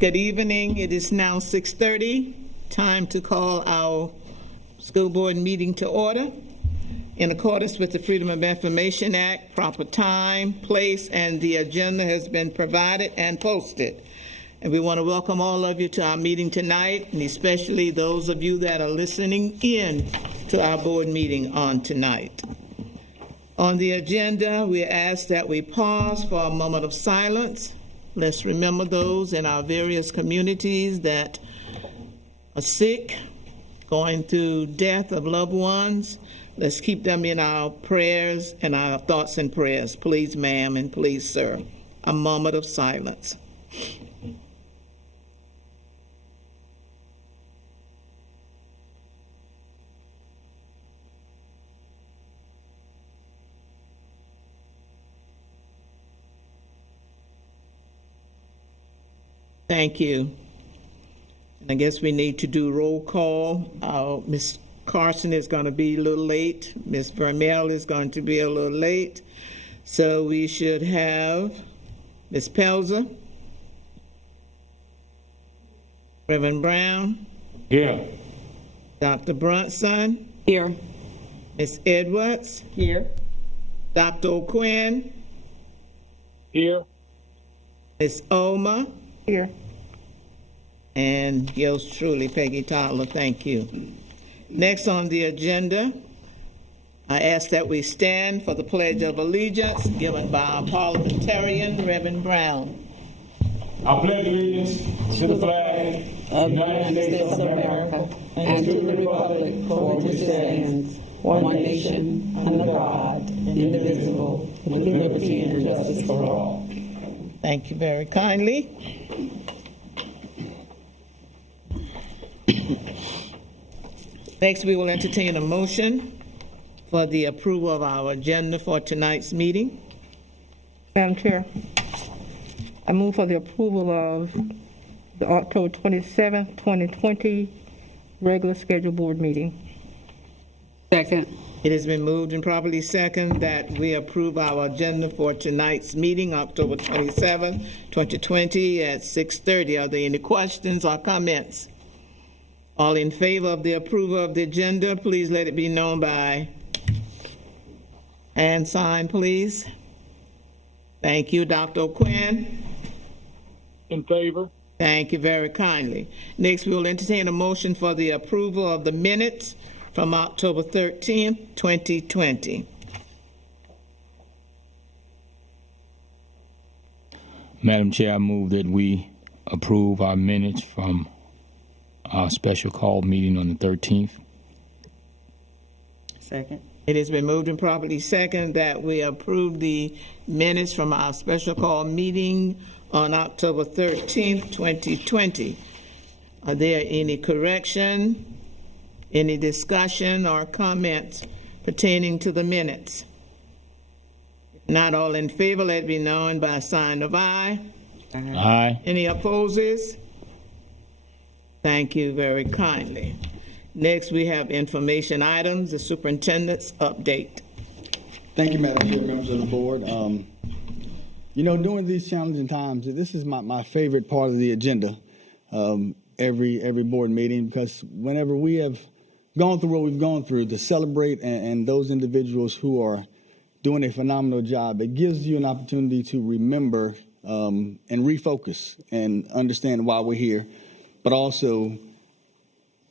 Good evening. It is now 6:30. Time to call our school board meeting to order. In accordance with the Freedom of Information Act, proper time, place, and the agenda has been provided and posted. And we want to welcome all of you to our meeting tonight, and especially those of you that are listening in to our board meeting on tonight. On the agenda, we ask that we pause for a moment of silence. Let's remember those in our various communities that are sick, going through death of loved ones. Let's keep them in our prayers and our thoughts and prayers. Please, ma'am, and please, sir. A moment of silence. Thank you. And I guess we need to do roll call. Ms. Carson is going to be a little late. Ms. Vermel is going to be a little late. So we should have Ms. Pelzer, Reverend Brown. Here. Dr. Brunson. Here. Ms. Edwards. Here. Dr. O'Quinn. Here. Ms. Oma. Here. And yours truly, Peggy Tyler. Thank you. Next on the agenda, I ask that we stand for the Pledge of Allegiance given by our parliamentarian, Reverend Brown. I pledge allegiance to the flag of the United States of America and to the republic for which it stands, one nation, under God, indivisible, with liberty and justice for all. Thank you very kindly. Next, we will entertain a motion for the approval of our agenda for tonight's meeting. Madam Chair, I move for the approval of the October 27th, 2020 regular scheduled board meeting. Second. It has been moved and properly second that we approve our agenda for tonight's meeting, October 27th, 2020 at 6:30. Are there any questions or comments? All in favor of the approval of the agenda, please let it be known by hand sign, please. Thank you. Dr. O'Quinn? in favor. Thank you very kindly. Next, we will entertain a motion for the approval of the minutes from October 13th, 2020. Madam Chair, I move that we approve our minutes from our special call meeting on the 13th. Second. It has been moved and properly second that we approve the minutes from our special call meeting on October 13th, 2020. Are there any correction, any discussion or comments pertaining to the minutes? If not, all in favor, let it be known by a sign of aye. Aye. Any opposes? Thank you very kindly. Next, we have information items, the superintendent's update. Thank you, Madam Chair, members of the board. You know, during these challenging times, this is my favorite part of the agenda, every board meeting, because whenever we have gone through what we've gone through, to celebrate and those individuals who are doing a phenomenal job, it gives you an opportunity to remember and refocus and understand why we're here, but also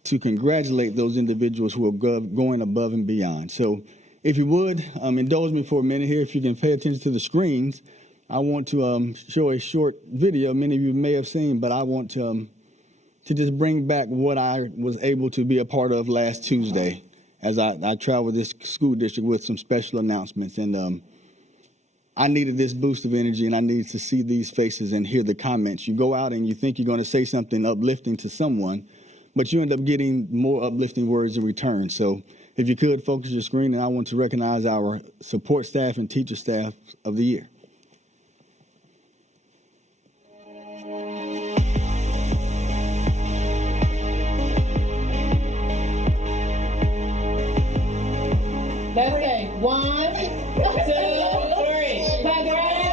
to congratulate those individuals who are going above and beyond. So if you would, indulge me for a minute here. If you can pay attention to the screens, I want to show a short video many of you may have seen, but I want to just bring back what I was able to be a part of last Tuesday as I traveled this school district with some special announcements. And I needed this boost of energy, and I needed to see these faces and hear the comments. You go out and you think you're going to say something uplifting to someone, but you end up getting more uplifting words in return. So if you could, focus your screen, and I want to recognize our support staff and teacher staff of the year. Let's say 1, 2, 3. Congratulations!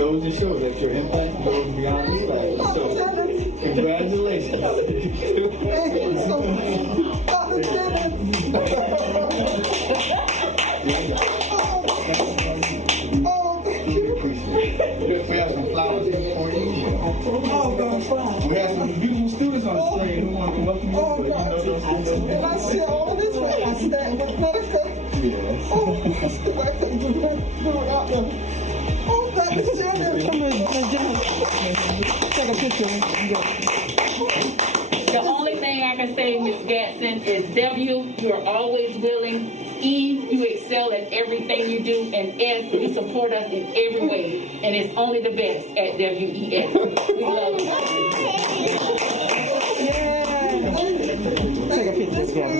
goes to show that your impact goes beyond the classroom. So, congratulations. We have some flowers here for you. We have some beautiful students on the screen who want to welcome you. Oh, God. And I see all this way. I stand with medical. Yes. Oh, gosh, because I couldn't do it out there. Oh, God, the children. Take a picture. The only thing I can say, Ms. Gatson, is W, you're always willing. E, you excel at everything you do. And S, you support us in every way. And it's only the best at WES. We love you. Take a picture together.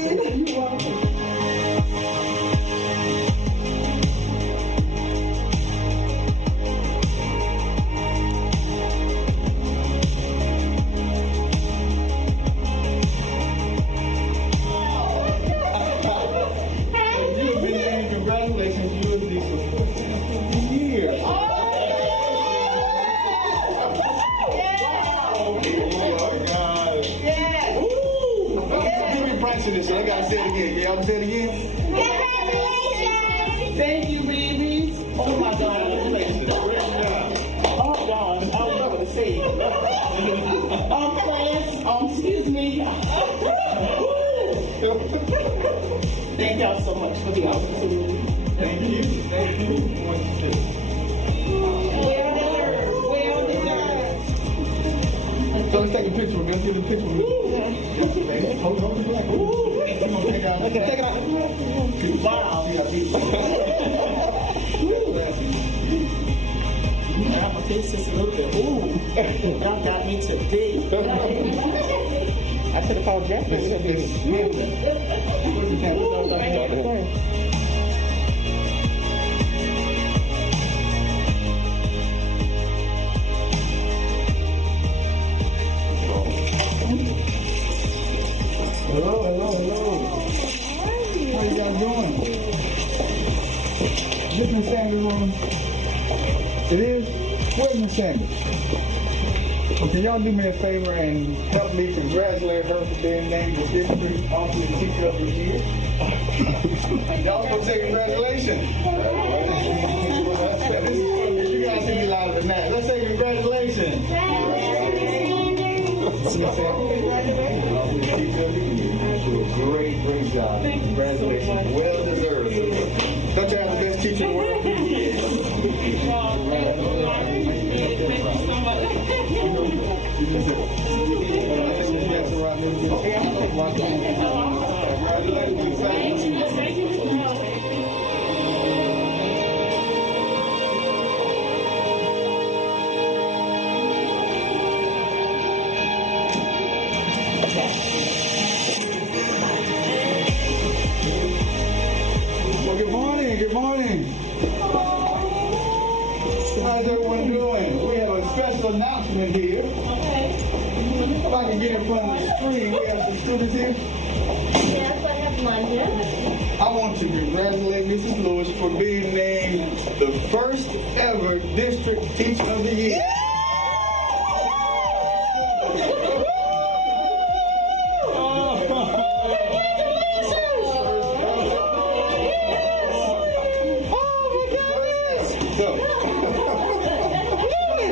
Congratulations, you are the Superintendent of the Year. Give me practice this, so I gotta say it again. Can y'all say it again? Thank you, babies. Oh my God, congratulations. Great job. Oh, gosh. I don't know what to say. Class, excuse me. Thank y'all so much for the opportunity. Thank you. Thank you. So let's take a picture. We're gonna take a picture. Hold the black. Okay, take it off. Wow. My face is a little bit, ooh, y'all got me today. I should have called Jeff. Hello. How you guys doing? This Miss Sanders' room? It is? Where's Miss Sanders? Well, can y'all do me a favor and help me congratulate her for being named the District Officer Teacher of the Year? Y'all gonna say congratulations. You guys can be louder than that. Let's say congratulations. Great job. Congratulations. Well deserved. Don't you have the best teacher in the world? Well, good morning. How's everyone doing? We have a special announcement here. If I can get in front of the screen, we have some students here. Yes, I have one here. I want to congratulate Mrs. Lewis for being named the first ever District Teacher of the Year.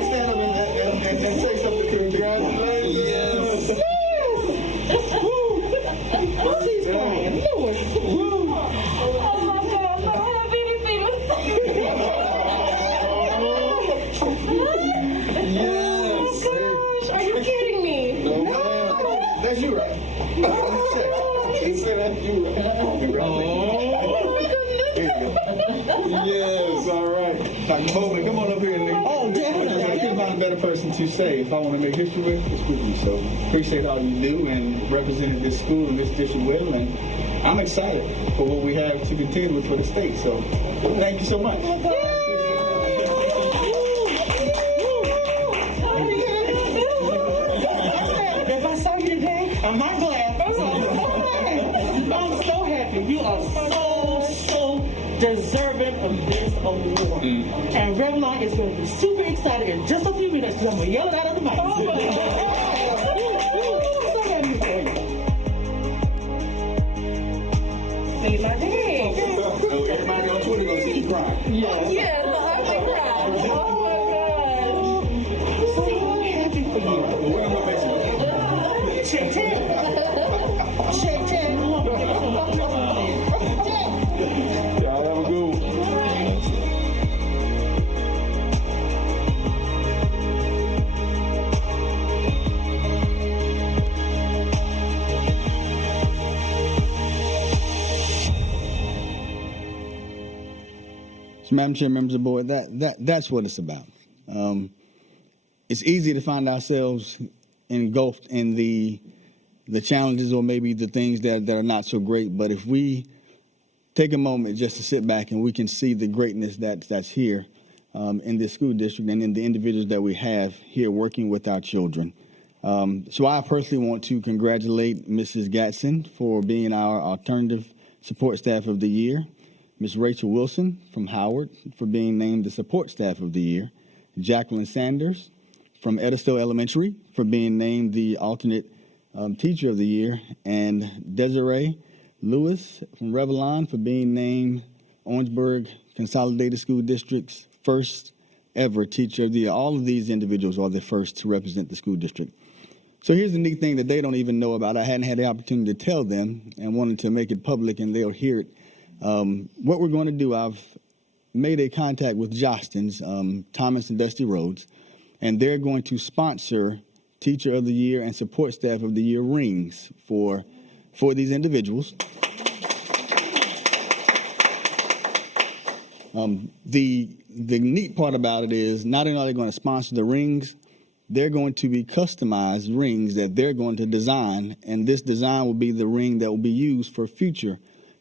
Stand up and say something. Congratulations. She's crying. Lewis. Oh my God, I have anything to say. Yes. Gosh, are you kidding me? No, that's you, right? He said that's you, right? Yes, all right. Dr. Bowman, come on up here. Oh, definitely. I couldn't find a better person to say if I want to make history with, it's with you. So appreciate all you do and representing this school and this district well. And I'm excited for what we have to contend with for the state. So thank you so much. If I saw you today, I'm not glad. I'm so happy. You are so deserving of this award. And Revlon is going to be super excited in just a few minutes because I'm going to yell it out on the mic. Say my name. Everybody on Twitter gonna see you crying. Yes, I can cry. Oh my God. So happy for you. What am I facing? Shake hands. Shake hands. Y'all have a good one. So, Madam Chair, members of the board, that's what it's about. It's easy to find ourselves engulfed in the challenges or maybe the things that are not so great. But if we take a moment just to sit back and we can see the greatness that's here in this school district and in the individuals that we have here working with our children. So I personally want to congratulate Mrs. Gatson for being our Alternative Support Staff of the Year. Ms. Rachel Wilson from Howard for being named the Support Staff of the Year. Jacqueline Sanders from Edisto Elementary for being named the Alternate Teacher of the Year. And Desiree Lewis from Revlon for being named Orangeburg Consolidated School District's first ever Teacher of the Year. All of these individuals are the first to represent the school district. So here's the neat thing that they don't even know about. I hadn't had the opportunity to tell them and wanted to make it public, and they'll hear it. What we're going to do, I've made a contact with Jostens, Thomas and Dusty Rhodes, and they're going to sponsor Teacher of the Year and Support Staff of the Year rings for these individuals. The neat part about it is not only are they going to sponsor the rings, they're going to be customized rings that they're going to design, and this design will be the ring that will be used for future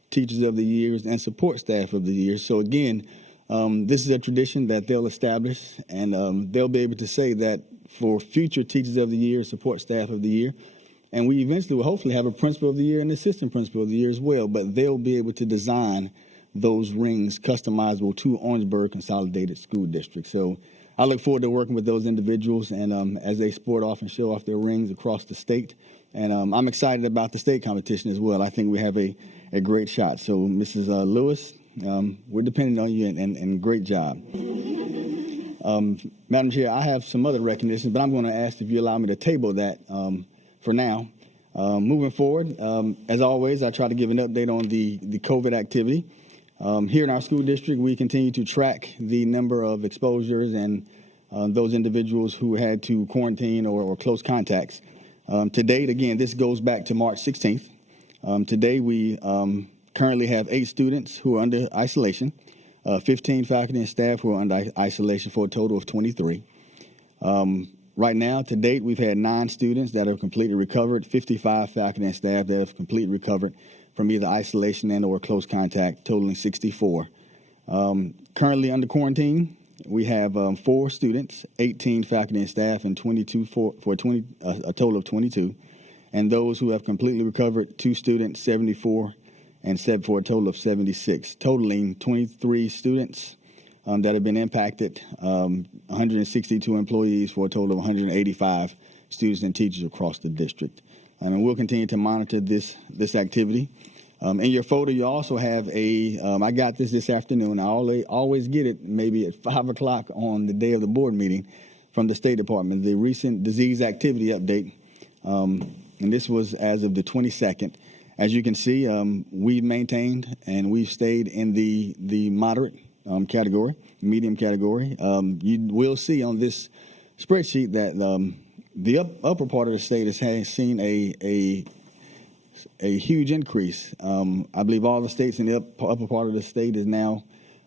Teachers of the Years and Support Staff of the Year. So again, this is a tradition that they'll establish, and they'll be able to say that for future Teachers of the Year, Support Staff of the Year, and we eventually will hopefully have a Principal of the Year and Assistant Principal of the Year as well, but they'll be able to design those rings customizable to Orangeburg Consolidated School District. So I look forward to working with those individuals and as they sport off and show off their rings across the state. And I'm excited about the state competition as well. I think we have a great shot. So, Mrs. Lewis, we're depending on you, and great job. Madam Chair, I have some other recognitions, but I'm going to ask if you allow me to table that for now. Moving forward, as always, I try to give an update on the COVID activity. Here in our school district, we continue to track the number of exposures and those individuals who had to quarantine or close contacts. To date, again, this goes back to March 16th. Today, we currently have 8 students who are under isolation, 15 faculty and staff who are under isolation for a total of 23. Right now, to date, we've had 9 students that have completely recovered, 55 faculty and staff that have completely recovered from either isolation and or close contact, totaling 64. Currently under quarantine, we have 4 students, 18 faculty and staff, and 22 for a total of 22. And those who have completely recovered, 2 students, 74, and for a total of 76, totaling 23 students that have been impacted, 162 employees for a total of 185 students and teachers across the district. And we'll continue to monitor this activity. In your photo, you also have I got this afternoon. I always get it maybe at 5 o'clock on the day of the board meeting from the State Department, the recent disease activity update. And this was as of the 22nd. As you can see, we've maintained and we've stayed in the moderate category, medium category. You will see on this spreadsheet that the upper part of the state has seen a huge increase. I believe all the states in the upper part of the state is now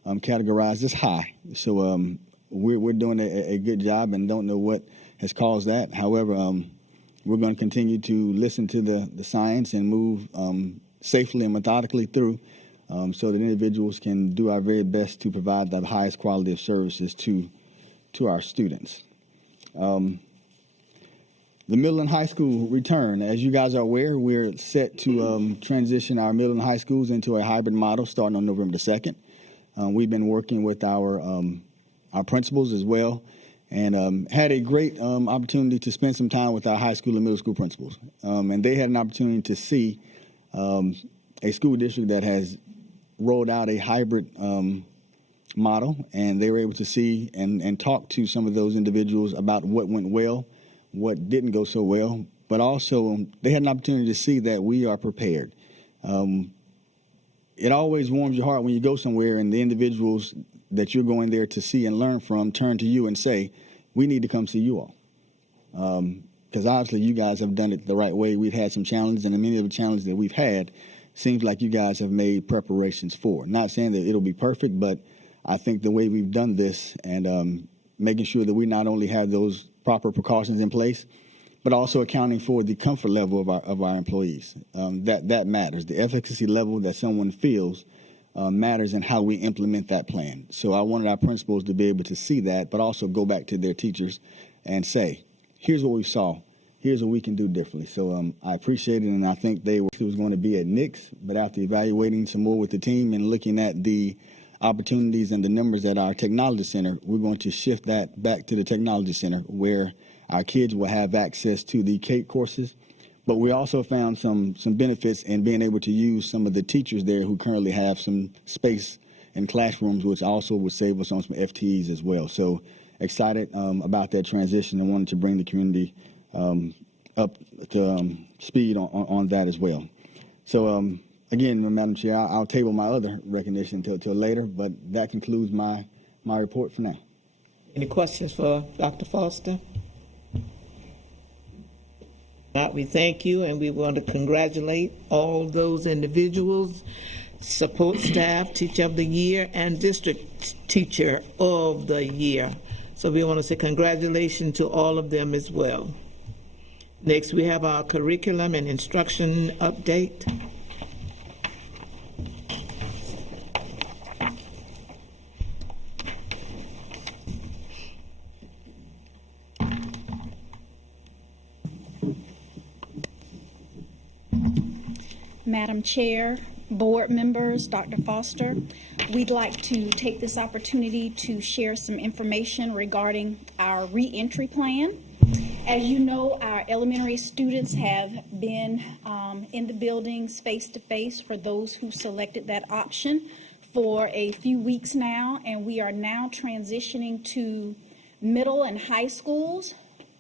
categorized as high. So we're doing a good job and don't know what has caused that. However, we're going to continue to listen to the science and move safely and methodically through so that individuals can do our very best to provide the highest quality of services to our students. The middle and high school return. As you guys are aware, we're set to transition our middle and high schools into a hybrid model starting on November the 2nd. We've been working with our principals as well, and had a great opportunity to spend some time with our high school and middle school principals. And they had an opportunity to see a school district that has rolled out a hybrid model, and they were able to see and talk to some of those individuals about what went well, what didn't go so well, but also they had an opportunity to see that we are prepared. It always warms your heart when you go somewhere and the individuals that you're going there to see and learn from turn to you and say, we need to come see you all. Because obviously you guys have done it the right way. We've had some challenges, and many of the challenges that we've had seems like you guys have made preparations for. Not saying that it'll be perfect, but I think the way we've done this and making sure that we not only have those proper precautions in place, but also accounting for the comfort level of our employees. That matters. The efficacy level that someone feels matters in how we implement that plan. So I wanted our principals to be able to see that, but also go back to their teachers and say, here's what we saw. Here's what we can do differently. So I appreciate it, and I think it was going to be at Nick's, but after evaluating some more with the team and looking at the opportunities and the numbers at our technology center, we're going to shift that back to the technology center where our kids will have access to the CATE courses. But we also found some benefits in being able to use some of the teachers there who currently have some space in classrooms, which also would save us on some FTEs as well. So excited about that transition and wanted to bring the community up to speed on that as well. So again, Madam Chair, I'll table my other recognition till later, but that concludes my report for now. Any questions for Dr. Foster? Not, we thank you, and we want to congratulate all those individuals, support staff, Teacher of the Year, and District Teacher of the Year. So we want to say congratulations to all of them as well. Next, we have our curriculum and instruction update. Madam Chair, board members, Dr. Foster, we'd like to take this opportunity to share some information regarding our reentry plan. As you know, our elementary students have been in the buildings face-to-face for those who selected that option for a few weeks now, and we are now transitioning to middle and high schools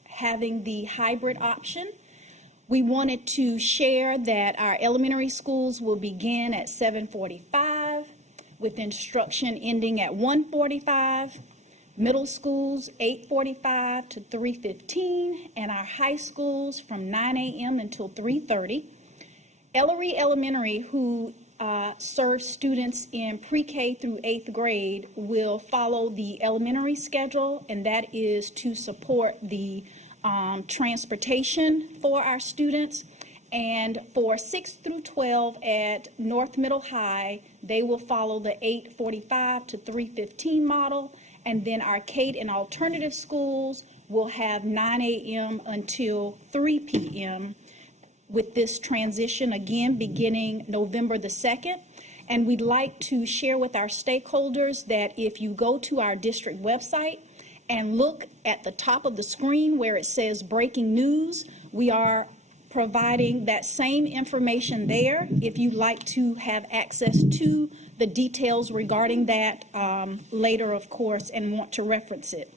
having the hybrid option. We wanted to share that our elementary schools will begin at 7:45 with instruction ending at 1:45, middle schools 8:45 to 3:15, and our high schools from 9 a.m. until 3:30. Ellery Elementary, who serves students in pre-K through 8th grade, will follow the elementary schedule, and that is to support the transportation for our students. And for 6 through 12 at North Middle High, they will follow the 8:45 to 3:15 model. And then our CATE and alternative schools will have 9 a.m. until 3 p.m. with this transition, again, beginning November the 2nd. And we'd like to share with our stakeholders that if you go to our district website and look at the top of the screen where it says breaking news, we are providing that same information there if you'd like to have access to the details regarding that later, of course, and want to reference it.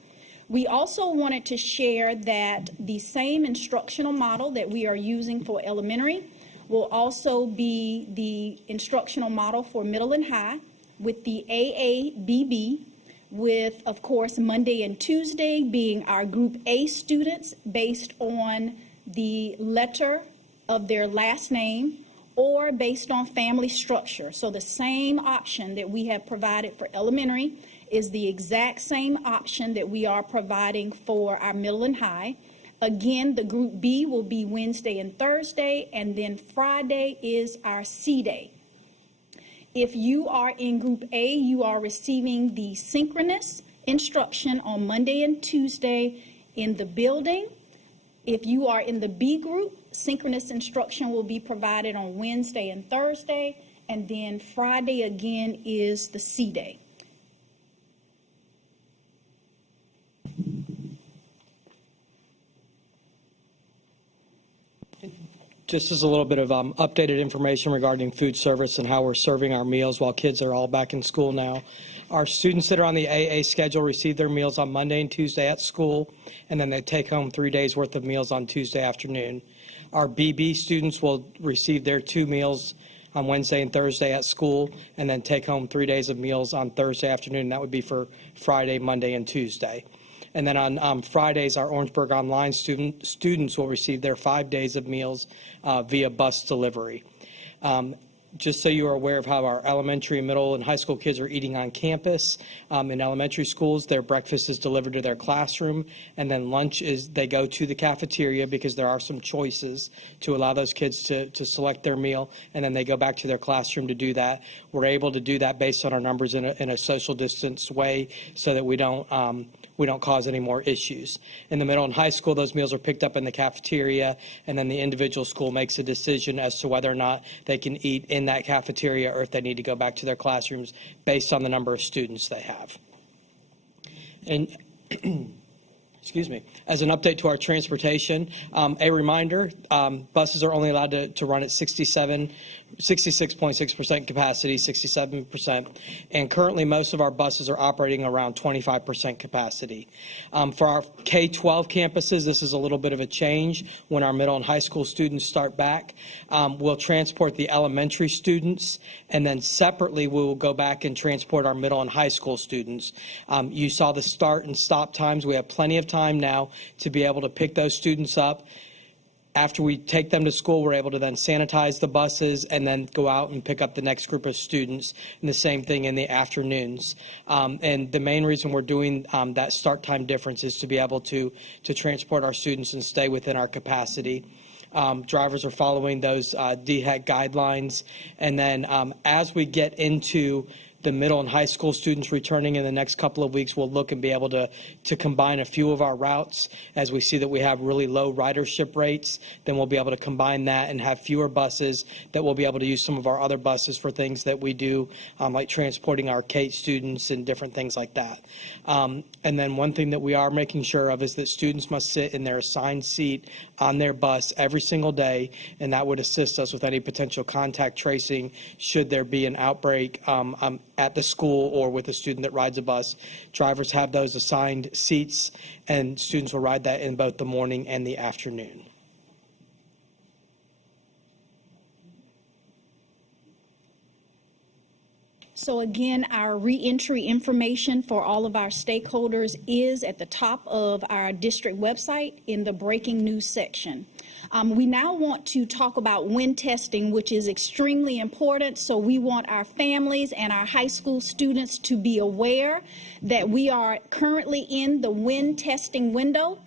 We also wanted to share that the same instructional model that we are using for elementary will also be the instructional model for middle and high with the AABB, with, of course, Monday and Tuesday being our Group A students based on the letter of their last name or based on family structure. So the same option that we have provided for elementary is the exact same option that we are providing for our middle and high. Again, the Group B will be Wednesday and Thursday, and then Friday is our C Day. If you are in Group A, you are receiving the synchronous instruction on Monday and Tuesday in the building. If you are in the B group, synchronous instruction will be provided on Wednesday and Thursday, and then Friday again is the C day. Just as a little bit of updated information regarding food service and how we're serving our meals while kids are all back in school now. Our students that are on the AA schedule receive their meals on Monday and Tuesday at school, and then they take home 3 days worth of meals on Tuesday afternoon. Our BB students will receive their 2 meals on Wednesday and Thursday at school, and then take home 3 days of meals on Thursday afternoon. That would be for Friday, Monday, and Tuesday. And then on Fridays, our Orangeburg Online students will receive their 5 days of meals via bus delivery. Just so you are aware of how our elementary, middle, and high school kids are eating on campus. In elementary schools, their breakfast is delivered to their classroom, and then lunch is they go to the cafeteria because there are some choices to allow those kids to select their meal, and then they go back to their classroom to do that. We're able to do that based on our numbers in a social distance way so that we don't cause any more issues. In the middle and high school, those meals are picked up in the cafeteria, and then the individual school makes a decision as to whether or not they can eat in that cafeteria or if they need to go back to their classrooms based on the number of students they have. And excuse me, as an update to our transportation, a reminder, buses are only allowed to run at 66.6% capacity, 67%, and currently most of our buses are operating around 25% capacity. For our K-12 campuses, this is a little bit of a change. When our middle and high school students start back, we'll transport the elementary students, and then separately we will go back and transport our middle and high school students. You saw the start and stop times. We have plenty of time now to be able to pick those students up. After we take them to school, we're able to then sanitize the buses and then go out and pick up the next group of students, and the same thing in the afternoons. And the main reason we're doing that start time difference is to be able to transport our students and stay within our capacity. Drivers are following those DHEC guidelines. And then as we get into the middle and high school students returning in the next couple of weeks, we'll look and be able to combine a few of our routes. As we see that we have really low ridership rates, then we'll be able to combine that and have fewer buses that we'll be able to use some of our other buses for things that we do, like transporting our K students and different things like that. And then one thing that we are making sure of is that students must sit in their assigned seat on their bus every single day, and that would assist us with any potential contact tracing should there be an outbreak at the school or with a student that rides a bus. Drivers have those assigned seats, and students will ride that in both the morning and the afternoon. So again, our reentry information for all of our stakeholders is at the top of our district website in the breaking news section. We now want to talk about wind testing, which is extremely important. So we want our families and our high school students to be aware that we are currently in the wind testing window.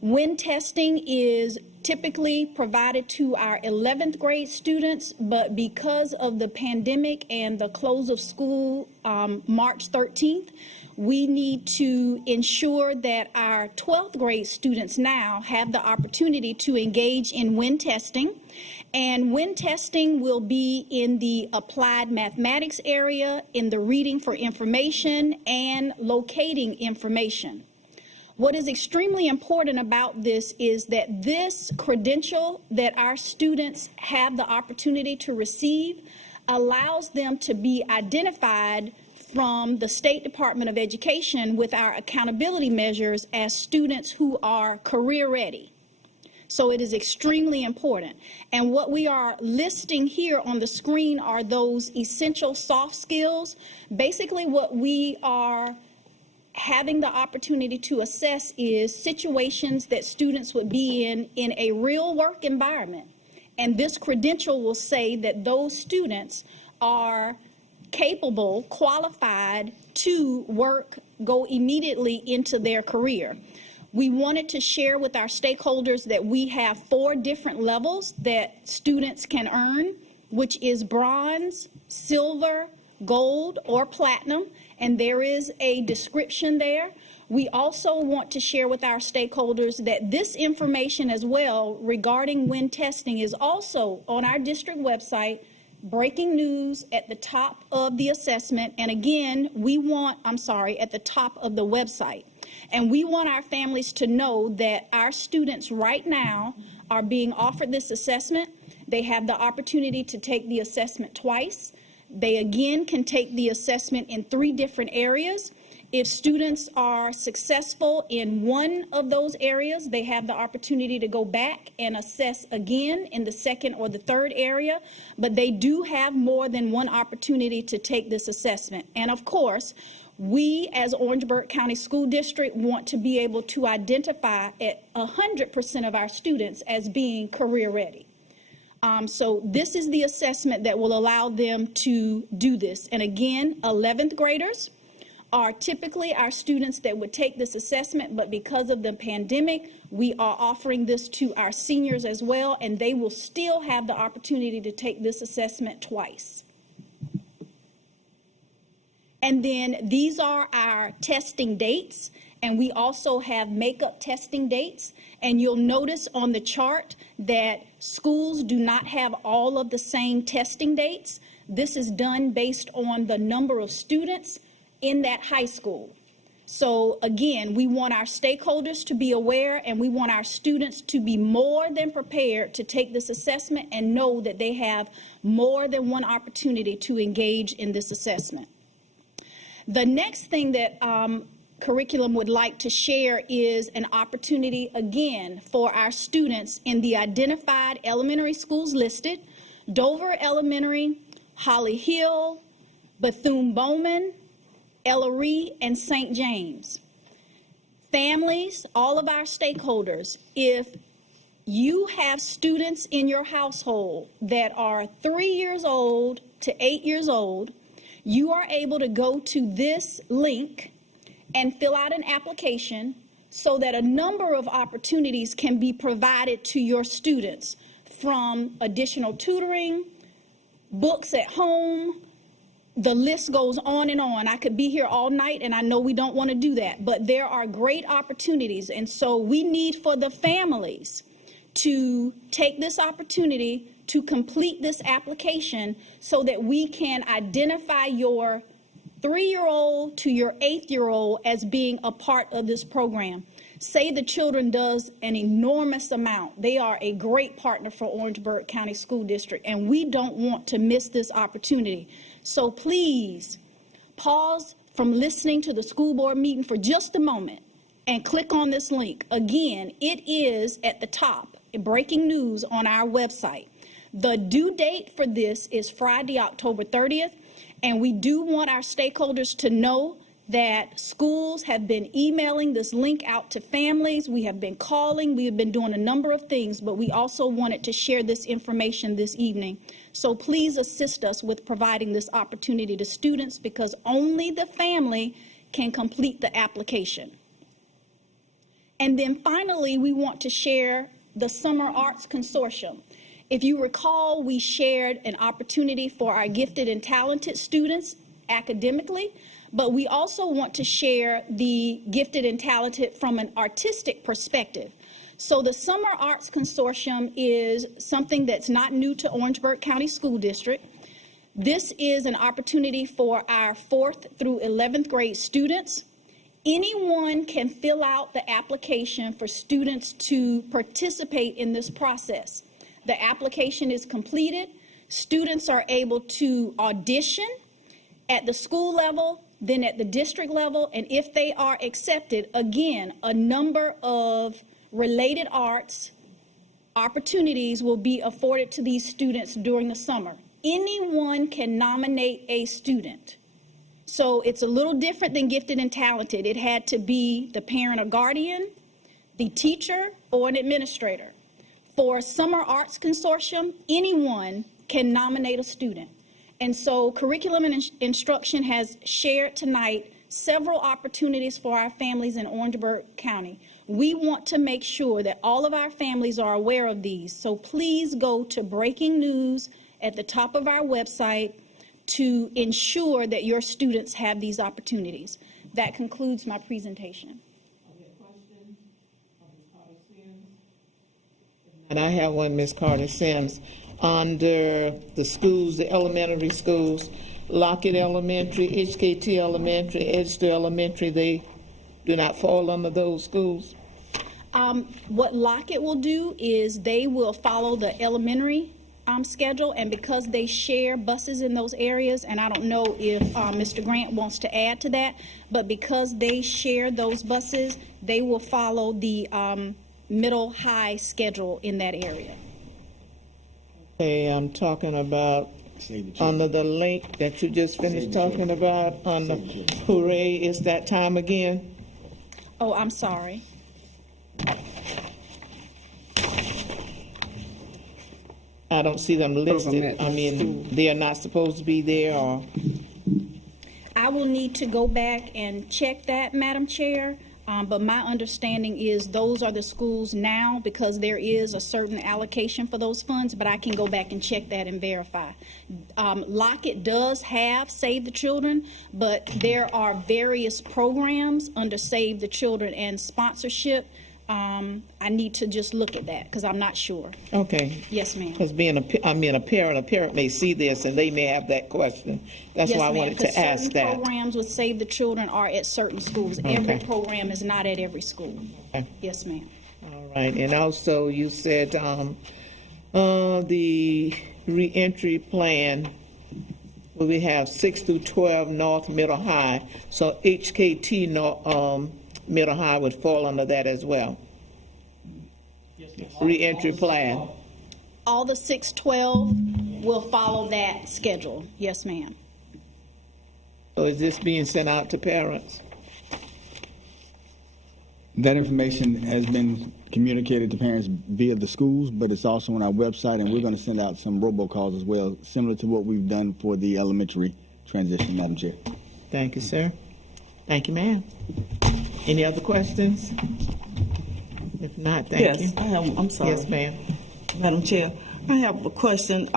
Wind testing is typically provided to our 11th grade students, but because of the pandemic and the close of school March 13th, we need to ensure that our 12th grade students now have the opportunity to engage in wind testing. And wind testing will be in the applied mathematics area, in the reading for information, and locating information. What is extremely important about this is that this credential that our students have the opportunity to receive allows them to be identified from the State Department of Education with our accountability measures as students who are career ready. So it is extremely important. And what we are listing here on the screen are those essential soft skills. Basically what we are having the opportunity to assess is situations that students would be in a real work environment. And this credential will say that those students are capable, qualified to work, go immediately into their career. We wanted to share with our stakeholders that we have 4 different levels that students can earn, which is bronze, silver, gold, or platinum. And there is a description there. We also want to share with our stakeholders that this information as well regarding when testing is also on our district website, breaking news at the top of the assessment. And again, at the top of the website. And we want our families to know that our students right now are being offered this assessment. They have the opportunity to take the assessment twice. They again can take the assessment in 3 different areas. If students are successful in one of those areas, they have the opportunity to go back and assess again in the second or the third area, but they do have more than one opportunity to take this assessment. And of course, we as Orangeburg County School District want to be able to identify at 100% of our students as being career ready. So this is the assessment that will allow them to do this. And again, 11th graders are typically our students that would take this assessment, but because of the pandemic, we are offering this to our seniors as well, and they will still have the opportunity to take this assessment twice. And then these are our testing dates, and we also have makeup testing dates. And you'll notice on the chart that schools do not have all of the same testing dates. This is done based on the number of students in that high school. So again, we want our stakeholders to be aware, and we want our students to be more than prepared to take this assessment and know that they have more than one opportunity to engage in this assessment. The next thing that curriculum would like to share is an opportunity again for our students in the identified elementary schools listed: Dover Elementary, Holly Hill, Bethune-Bowman, Ellery, and St. James. Families, all of our stakeholders, if you have students in your household that are 3 years old to 8 years old, you are able to go to this link and fill out an application so that a number of opportunities can be provided to your students, from additional tutoring, books at home. The list goes on and on. I could be here all night, and I know we don't want to do that, but there are great opportunities. And so we need for the families to take this opportunity to complete this application so that we can identify your 3-year-old to your 8-year-old as being a part of this program. Save the Children does an enormous amount. They are a great partner for Orangeburg County School District, and we don't want to miss this opportunity. So please pause from listening to the school board meeting for just a moment and click on this link. Again, it is at the top, breaking news on our website. The due date for this is Friday, October 30th, and we do want our stakeholders to know that schools have been emailing this link out to families. We have been calling. We have been doing a number of things, but we also wanted to share this information this evening. So please assist us with providing this opportunity to students, because only the family can complete the application. And then finally, we want to share the Summer Arts Consortium. If you recall, we shared an opportunity for our gifted and talented students academically, but we also want to share the gifted and talented from an artistic perspective. So the Summer Arts Consortium is something that's not new to Orangeburg County School District. This is an opportunity for our 4th through 11th grade students. Anyone can fill out the application for students to participate in this process. The application is completed. Students are able to audition at the school level, then at the district level, and if they are accepted, again, a number of related arts opportunities will be afforded to these students during the summer. Anyone can nominate a student. So it's a little different than gifted and talented. It had to be the parent or guardian, the teacher, or an administrator. For Summer Arts Consortium, anyone can nominate a student. And so Curriculum and Instruction has shared tonight several opportunities for our families in Orangeburg County. We want to make sure that all of our families are aware of these. So please go to breaking news at the top of our website to ensure that your students have these opportunities. That concludes my presentation. And I have one, Ms. Carter Sims. Under the schools, the elementary schools, Lockett Elementary, HKT Elementary, Edgeter Elementary, they do not fall under those schools? What Lockett will do is they will follow the elementary schedule, and because they share buses in those areas, and I don't know if Mr. Grant wants to add to that, but because they share those buses, they will follow the middle high schedule in that area. Okay, I'm talking about under the link that you just finished talking about, under Hooray, it's that time again? Oh, I'm sorry. I don't see them listed. I mean, they are not supposed to be there, or? I will need to go back and check that, Madam Chair. But my understanding is those are the schools now, because there is a certain allocation for those funds, but I can go back and check that and verify. Lockett does have Save the Children, but there are various programs under Save the Children and sponsorship. I need to just look at that because I'm not sure. Okay. Yes, ma'am. Because being a parent may see this and they may have that question. That's Yes, why I ma'am, wanted to 'cause ask certain that. programs with Save the Children are at certain schools. Okay. Every program is not at every school. Okay. Yes, ma'am. All right, and also you said the reentry plan, where we have 6 through 12 North Middle High, so HKT Middle High would fall under that as well. Reentry plan. All the 612 will follow that schedule. Yes, ma'am. So is this being sent out to parents? That information has been communicated to parents via the schools, but it's also on our website, and we're going to send out some robocalls as well, similar to what we've done for the elementary transition, Madam Chair. Thank you, sir. Thank you, ma'am. Any other questions? If not, thank you. Yes, I have, I'm sorry. Yes, ma'am. Madam Chair, I have a question.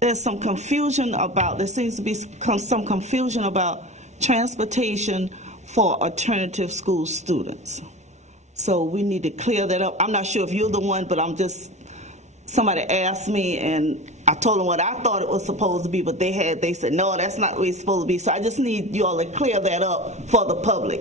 There's some confusion about, there seems to be some confusion about transportation for alternative school students. So we need to clear that up. I'm not sure if you're the one, but somebody asked me and I told them what I thought it was supposed to be, but they said, no, that's not what it's supposed to be. So I just need you all to clear that up for the public.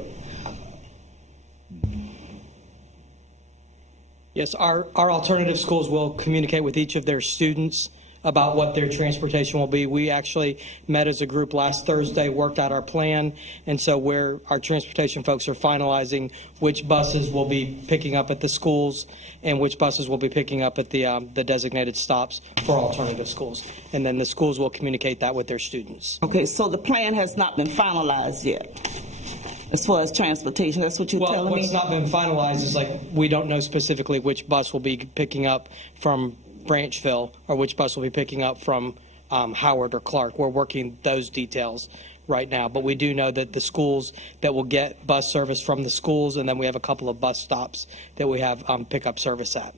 Yes, our alternative schools will communicate with each of their students about what their transportation will be. We actually met as a group last Thursday, worked out our plan, and so where our transportation folks are finalizing which buses will be picking up at the schools and which buses will be picking up at the designated stops for alternative schools. And then the schools will communicate that with their students. Okay, so the plan has not been finalized yet as far as transportation. That's what you're telling me? What's not been finalized is we don't know specifically which bus will be picking up from Branchville or which bus will be picking up from Howard or Clark. We're working those details right now, but we do know that the schools that will get bus service from the schools, and then we have a couple of bus stops that we have pickup service at.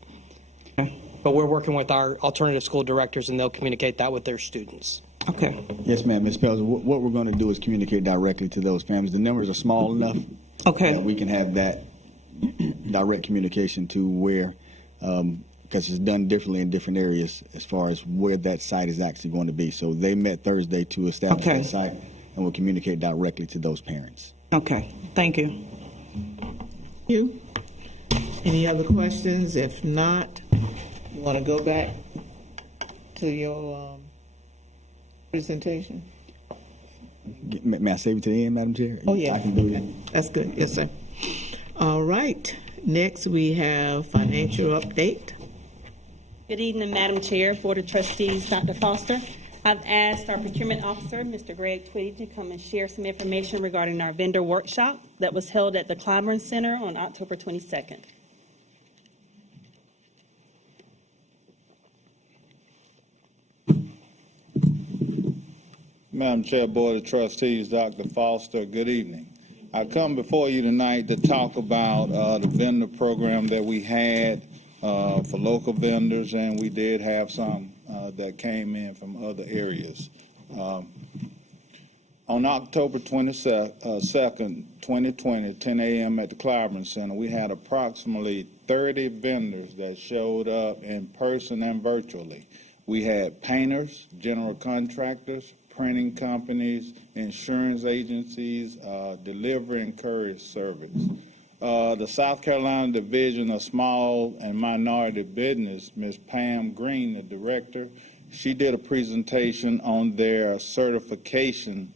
Okay. But we're working with our alternative school directors, and they'll communicate that with their students. Okay. Yes, ma'am. Ms. Pels, what we're going to do is communicate directly to those families. The numbers are small enough that we can have that direct communication to where, because it's done differently in different areas as far as where that site is actually going to be. So they met Thursday to establish that site, and we'll communicate directly to those parents. Okay. Thank you. You? Any other questions? If not, you want to go back to your presentation? May I save it to the end, Madam Chair? Oh, yeah. I can do that. That's good. Yes, sir. All right. Next, we have financial update. Good evening, Madam Chair, Board of Trustees, Dr. Foster. I've asked our procurement officer, Mr. Greg Twitty, to come and share some information regarding our vendor workshop that was held at the Clyburn Center on October 22nd. Madam Chair, Board of Trustees, Dr. Foster, good evening. I come before you tonight to talk about the vendor program that we had for local vendors, and we did have some that came in from other areas. On October 22nd, 2020, 10 a.m. at the Clyburn Center, we had approximately 30 vendors that showed up in person and virtually. We had painters, general contractors, printing companies, insurance agencies, delivery and courier service. The South Carolina Division of Small and Minority Business, Ms. Pam Green, the director, she did a presentation on their certification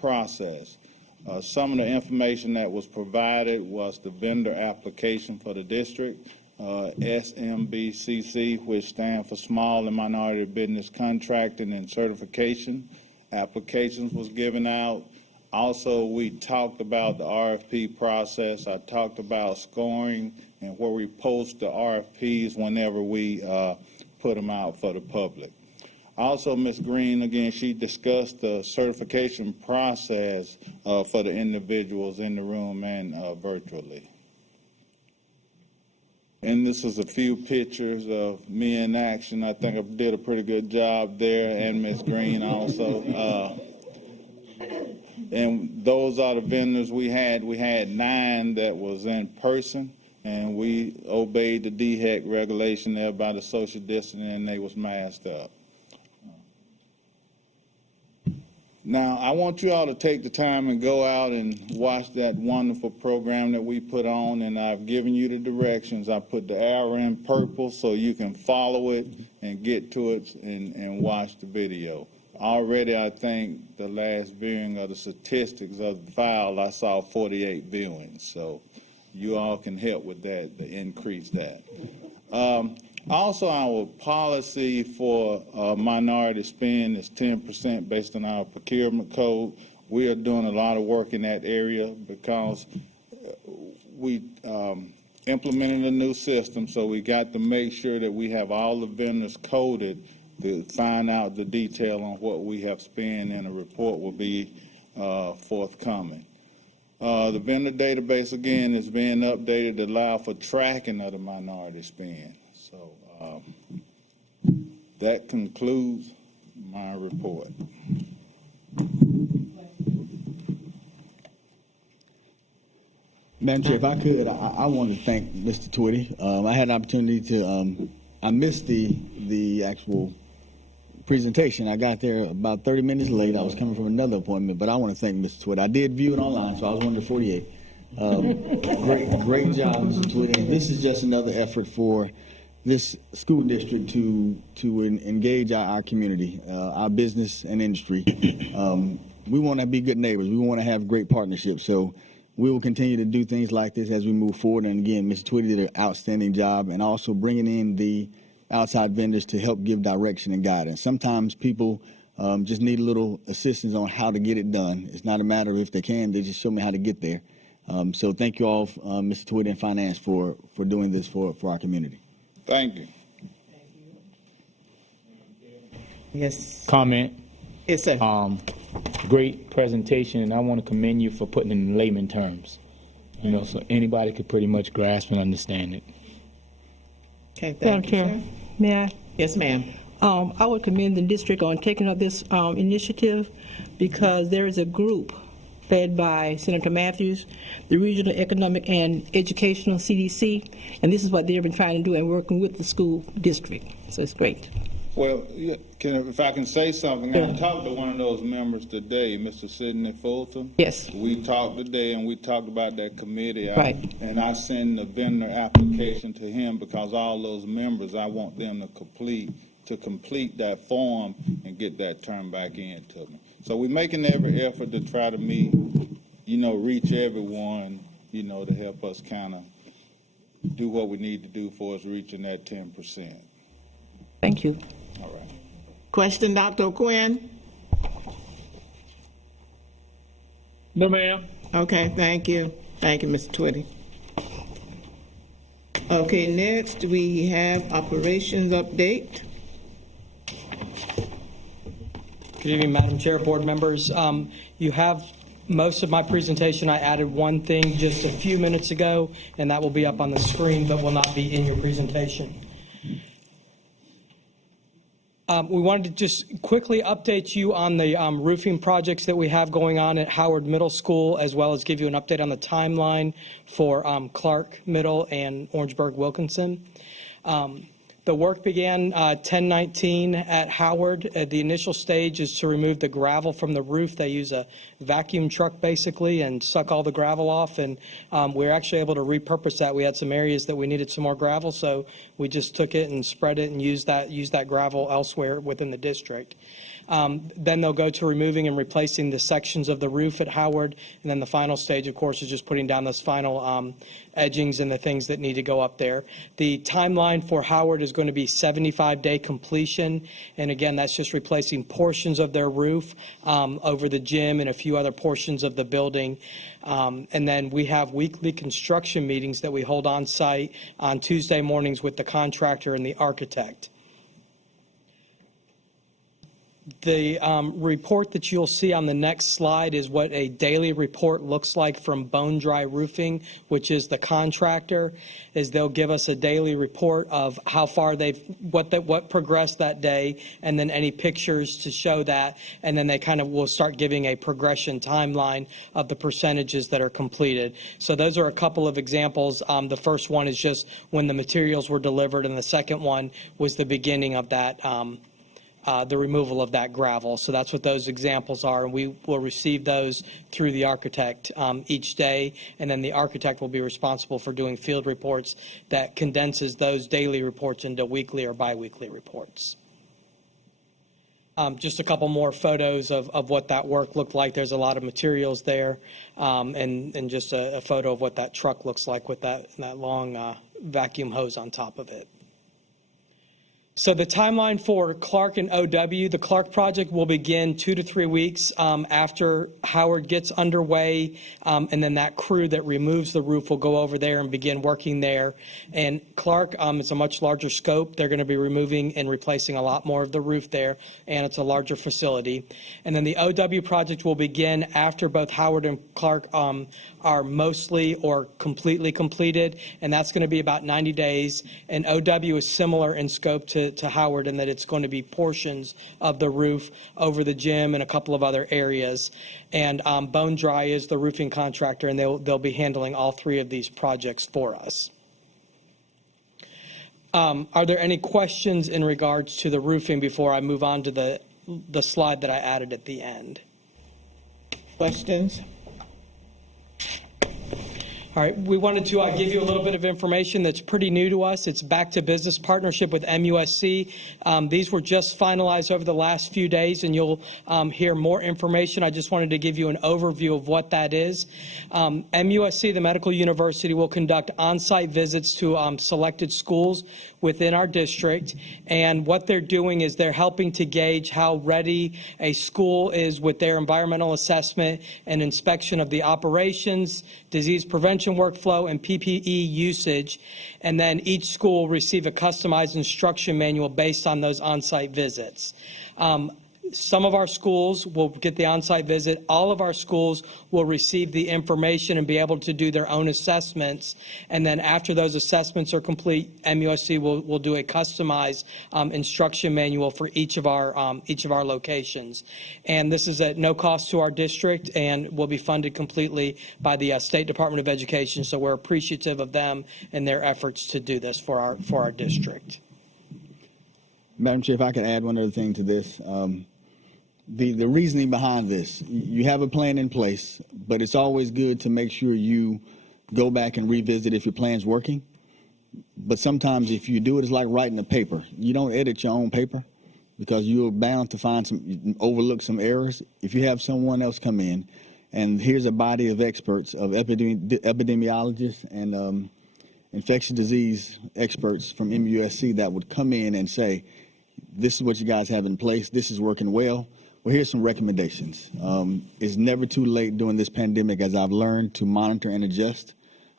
process. Some of the information that was provided was the vendor application for the district, SMBCC, which stands for Small and Minority Business Contracting and Certification. Applications was given out. Also, we talked about the RFP process. I talked about scoring and where we post the RFPs whenever we put them out for the public. Also, Ms. Green, again, she discussed the certification process for the individuals in the room and virtually. And this is a few pictures of me in action. I think I did a pretty good job there, and Ms. Green also. And those are the vendors we had. We had 9 that was in person, and we obeyed the DHEC regulation there about the social distancing, and they was masked up. Now, I want you all to take the time and go out and watch that wonderful program that we put on, and I've given you the directions. I put the arrow in purple so you can follow it and get to it and watch the video. Already, I think the last viewing of the statistics of the file, I saw 48 viewings, so you all can help with that to increase that. Also, our policy for minority spend is 10% based on our procurement code. We are doing a lot of work in that area because we implemented a new system, so we got to make sure that we have all the vendors coded to find out the detail on what we have spent, and a report will be forthcoming. The vendor database, again, is being updated to allow for tracking of the minority spend. So that concludes my report. Madam Chair, if I could, I want to thank Mr. Twitty. I had an opportunity to, I missed the actual presentation. I got there about 30 minutes late. I was coming from another appointment, but I want to thank Mr. Twitty. I did view it online, so I was one of the 48. Great job, Mr. Twitty. This is just another effort for this school district to engage our community, our business and industry. We want to be good neighbors. We want to have great partnerships. So we will continue to do things like this as we move forward. And again, Mr. Twitty did an outstanding job, and also bringing in the outside vendors to help give direction and guidance. Sometimes people just need a little assistance on how to get it done. It's not a matter of if they can, they just show me how to get there. So thank you all, Mr. Twitty and Finance, for doing this for our community. Thank you. Yes. Comment. Yes, sir. Great presentation, and I want to commend you for putting it in layman terms. You know, so anybody could pretty much grasp and understand it. Okay, Madam thank you, Chair, sir. may I? Yes, ma'am. I would commend the district on taking up this initiative, because there is a group led by Senator Matthews, the Regional Economic and Educational CDC, and this is what they've been trying to do and working with the school district. So it's great. Well, yeah, if I can say something, I talked to one of those members today, Mr. Sidney Fulton. Yes. We talked today, and we talked about that committee. Right. And I send the vendor application to him, because all those members, I want them to complete that form and get that turned back in to me. So we're making every effort to try to meet, reach everyone, to help us kind of do what we need to do for us reaching that 10%. Thank you. All right. Question, Dr. O'Quinn? No, ma'am. Okay, thank you. Thank you, Mr. Twitty. Okay, next we have operations update. Good evening, Madam Chair, board members. You have most of my presentation. I added one thing just a few minutes ago, and that will be up on the screen, but will not be in your presentation. We wanted to just quickly update you on the roofing projects that we have going on at Howard Middle School, as well as give you an update on the timeline for Clark Middle and Orangeburg Wilkinson. The work began 10/19 at Howard. The initial stage is to remove the gravel from the roof. They use a vacuum truck basically and suck all the gravel off, and we're actually able to repurpose that. We had some areas that we needed some more gravel, so we just took it and spread it and used that gravel elsewhere within the district. Then they'll go to removing and replacing the sections of the roof at Howard, and then the final stage, of course, is just putting down those final edgings and the things that need to go up there. The timeline for Howard is going to be 75-day completion, and again, that's just replacing portions of their roof over the gym and a few other portions of the building. And then we have weekly construction meetings that we hold on site on Tuesday mornings with the contractor and the architect. The report that you'll see on the next slide is what a daily report looks like from Bone Dry Roofing, which is the contractor. Is they'll give us a daily report of how far what progressed that day, and then any pictures to show that, and then they kind of will start giving a progression timeline of the percentages that are completed. So those are a couple of examples. The first one is just when the materials were delivered, and the second one was the beginning of that. The removal of that gravel. So that's what those examples are, and we will receive those through the architect each day, and then the architect will be responsible for doing field reports that condenses those daily reports into weekly or biweekly reports. Just a couple more photos of what that work looked like. There's a lot of materials there, and just a photo of what that truck looks like with that long vacuum hose on top of it. So the timeline for Clark and OW, the Clark project will begin 2 to 3 weeks after Howard gets underway, and then that crew that removes the roof will go over there and begin working there. And Clark, it's a much larger scope. They're going to be removing and replacing a lot more of the roof there, and it's a larger facility. And then the OW project will begin after both Howard and Clark are mostly or completely completed, and that's going to be about 90 days. And OW is similar in scope to Howard in that it's going to be portions of the roof over the gym and a couple of other areas. And Bone Dry is the roofing contractor, and they'll be handling all three of these projects for us. Are there any questions in regards to the roofing before I move on to the slide that I added at the end? Questions? All right, we wanted to give you a little bit of information that's pretty new to us. It's back to business partnership with MUSC. These were just finalized over the last few days, and you'll hear more information. I just wanted to give you an overview of what that is. MUSC, the medical university, will conduct on-site visits to selected schools within our district, and what they're doing is they're helping to gauge how ready a school is with their environmental assessment and inspection of the operations, disease prevention workflow, and PPE usage. And then each school will receive a customized instruction manual based on those on-site visits. Some of our schools will get the on-site visit. All of our schools will receive the information and be able to do their own assessments. And then after those assessments are complete, MUSC will do a customized instruction manual for each of our locations. And this is at no cost to our district and will be funded completely by the State Department of Education. So we're appreciative of them and their efforts to do this for our district. Madam Chair, if I could add one other thing to this. The reasoning behind this, you have a plan in place, but it's always good to make sure you go back and revisit if your plan's working. But sometimes if you do it, it's like writing a paper. You don't edit your own paper because you're bound to overlook some errors. If you have someone else come in, and here's a body of experts, of epidemiologists and infectious disease experts from MUSC that would come in and say, this is what you guys have in place, this is working well. Well, here's some recommendations. It's never too late during this pandemic, as I've learned, to monitor and adjust.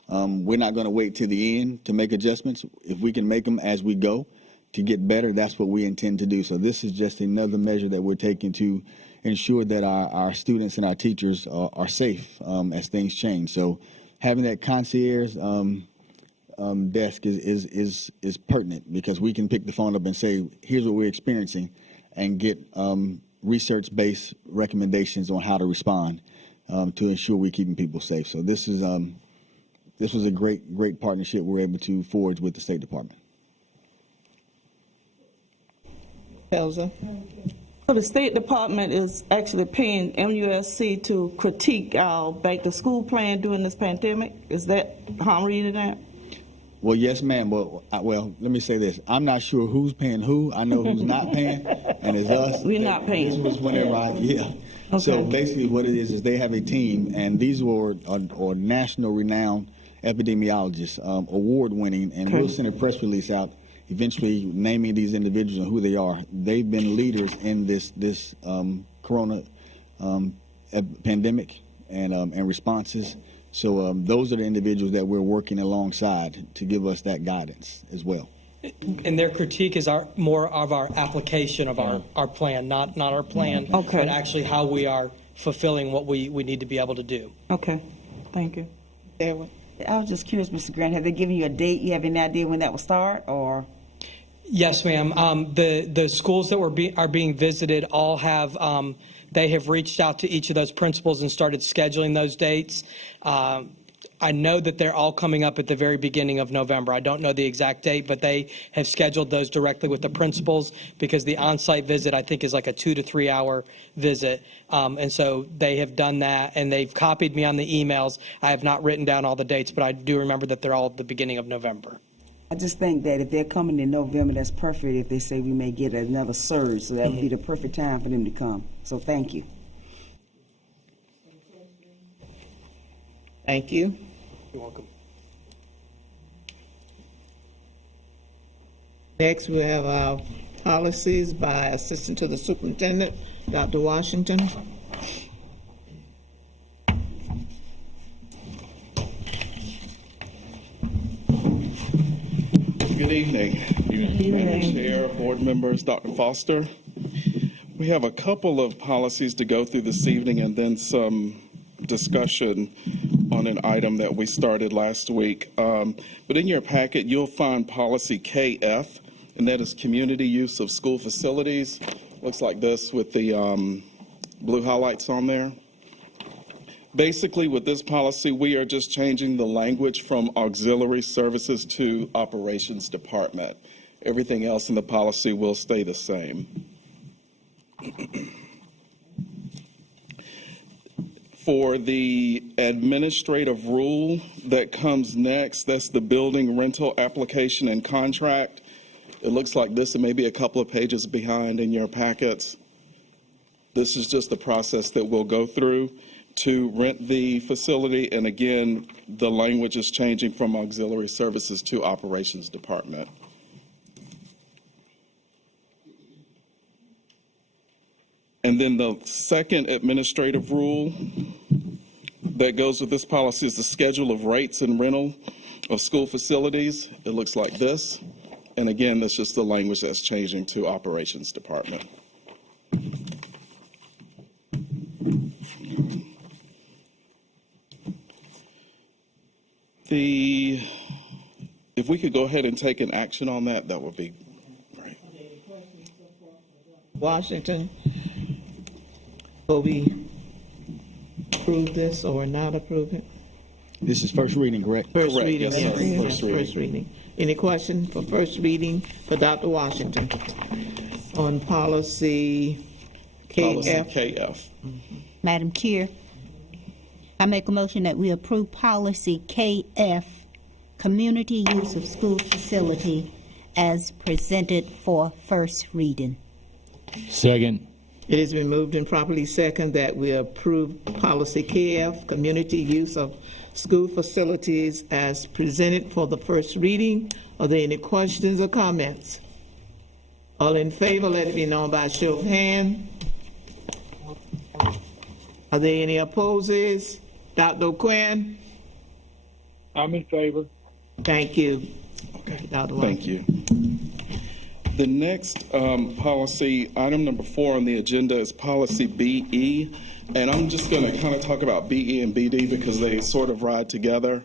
We're not going to wait till the end to make adjustments. If we can make them as we go to get better, that's what we intend to do. So this is just another measure that we're taking to ensure that our students and our teachers are safe as things change. So having that concierge desk is pertinent, because we can pick the phone up and say, here's what we're experiencing, and get research-based recommendations on how to respond to ensure we're keeping people safe. So this was a great partnership we're able to forge with the State Department. Elza? So the State Department is actually paying MUSC to critique our back-to-school plan during this pandemic. Is that how I'm reading that? Well, yes, ma'am. Well, let me say this. I'm not sure who's paying who. I know who's not paying, and it's us. We're not paying. This was whenever Okay. So basically what it is they have a team, and these are national renowned epidemiologists, award-winning, and we'll send a press release out eventually naming these individuals and who they are. They've been leaders in this corona pandemic and responses. So those are the individuals that we're working alongside to give us that guidance as well. And their critique is more of our application of our plan, not our plan, but actually how we are fulfilling what we need to be able to do. Okay, thank you. I was just curious, Mr. Grant, have they given you a date? You have any idea when that will start, or? Yes, ma'am. The schools that are being visited all have they have reached out to each of those principals and started scheduling those dates. I know that they're all coming up at the very beginning of November. I don't know the exact date, but they have scheduled those directly with the principals, because the on-site visit, I think, is like a 2 to 3 hour visit. And so they have done that, and they've copied me on the emails. I have not written down all the dates, but I do remember that they're all at the beginning of November. I just think that if they're coming in November, that's perfect. If they say we may get another surge, so that would be the perfect time for them to come. So thank you. Thank you. You're welcome. Next, we have our policies by Assistant to the Superintendent, Dr. Washington. Good evening. Madam Chair, board members, Dr. Foster. We have a couple of policies to go through this evening, and then some discussion on an item that we started last week. But in your packet, you'll find policy KF, and that is community use of school facilities. Looks like this with the blue highlights on there. Basically, with this policy, we are just changing the language from auxiliary services to operations department. Everything else in the policy will stay the same. For the administrative rule that comes next, that's the building rental application and contract. It looks like this, and maybe a couple of pages behind in your packets. This is just the process that we'll go through to rent the facility, and again, the language is changing from auxiliary services to operations department. And then the second administrative rule that goes with this policy is the schedule of rates and rental of school facilities. It looks like this. And again, that's just the language that's changing to operations department. If we could go ahead and take an action on that, that would be great. Washington, will we approve this or not approve it? This is first reading, correct? First Correct, reading, yes, sir. yes. First reading. First reading. Any question for first reading for Dr. Washington? On policy KF. Policy KF. Madam Chair, I make a motion that we approve policy KF, community use of school facility, as presented for first reading. Second. It has been moved and properly second that we approve policy KF, community use of school facilities, as presented for the first reading. Are there any questions or comments? All in favor, let it be known by a show of hand. Are there any opposes? Dr. O'Quinn? I'm in favor. Thank you. Okay, Dr. thank you. The next policy, item number 4 on the agenda, is policy BE. And I'm just going to kind of talk about BE and BD because they sort of ride together.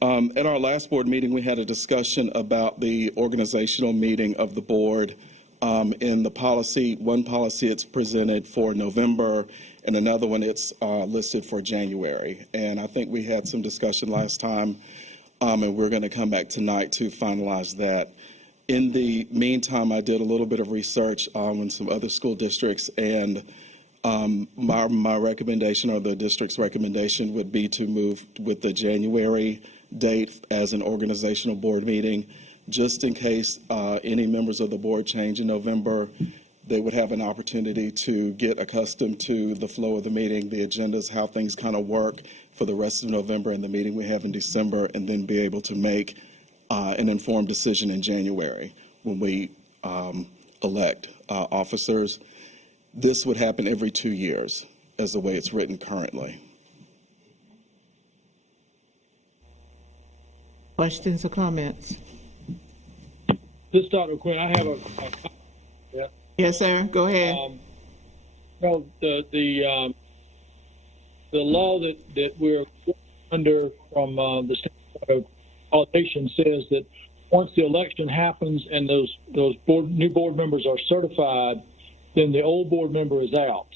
At our last board meeting, we had a discussion about the organizational meeting of the board. In the policy, one policy it's presented for November, and another one it's listed for January. And I think we had some discussion last time, and we're going to come back tonight to finalize that. In the meantime, I did a little bit of research on some other school districts, and my recommendation, or the district's recommendation, would be to move with the January date as an organizational board meeting, just in case any members of the board change in November. They would have an opportunity to get accustomed to the flow of the meeting, the agendas, how things kind of work for the rest of November and the meeting we have in December, and then be able to make an informed decision in January when we elect officers. This would happen every 2 years, as the way it's written currently. Questions or comments? This is Dr. Quinn. I have a Yes, sir. Go ahead. well, the law that we're under from the standpoint of politicians says that once the election happens and those new board members are certified, then the old board member is out.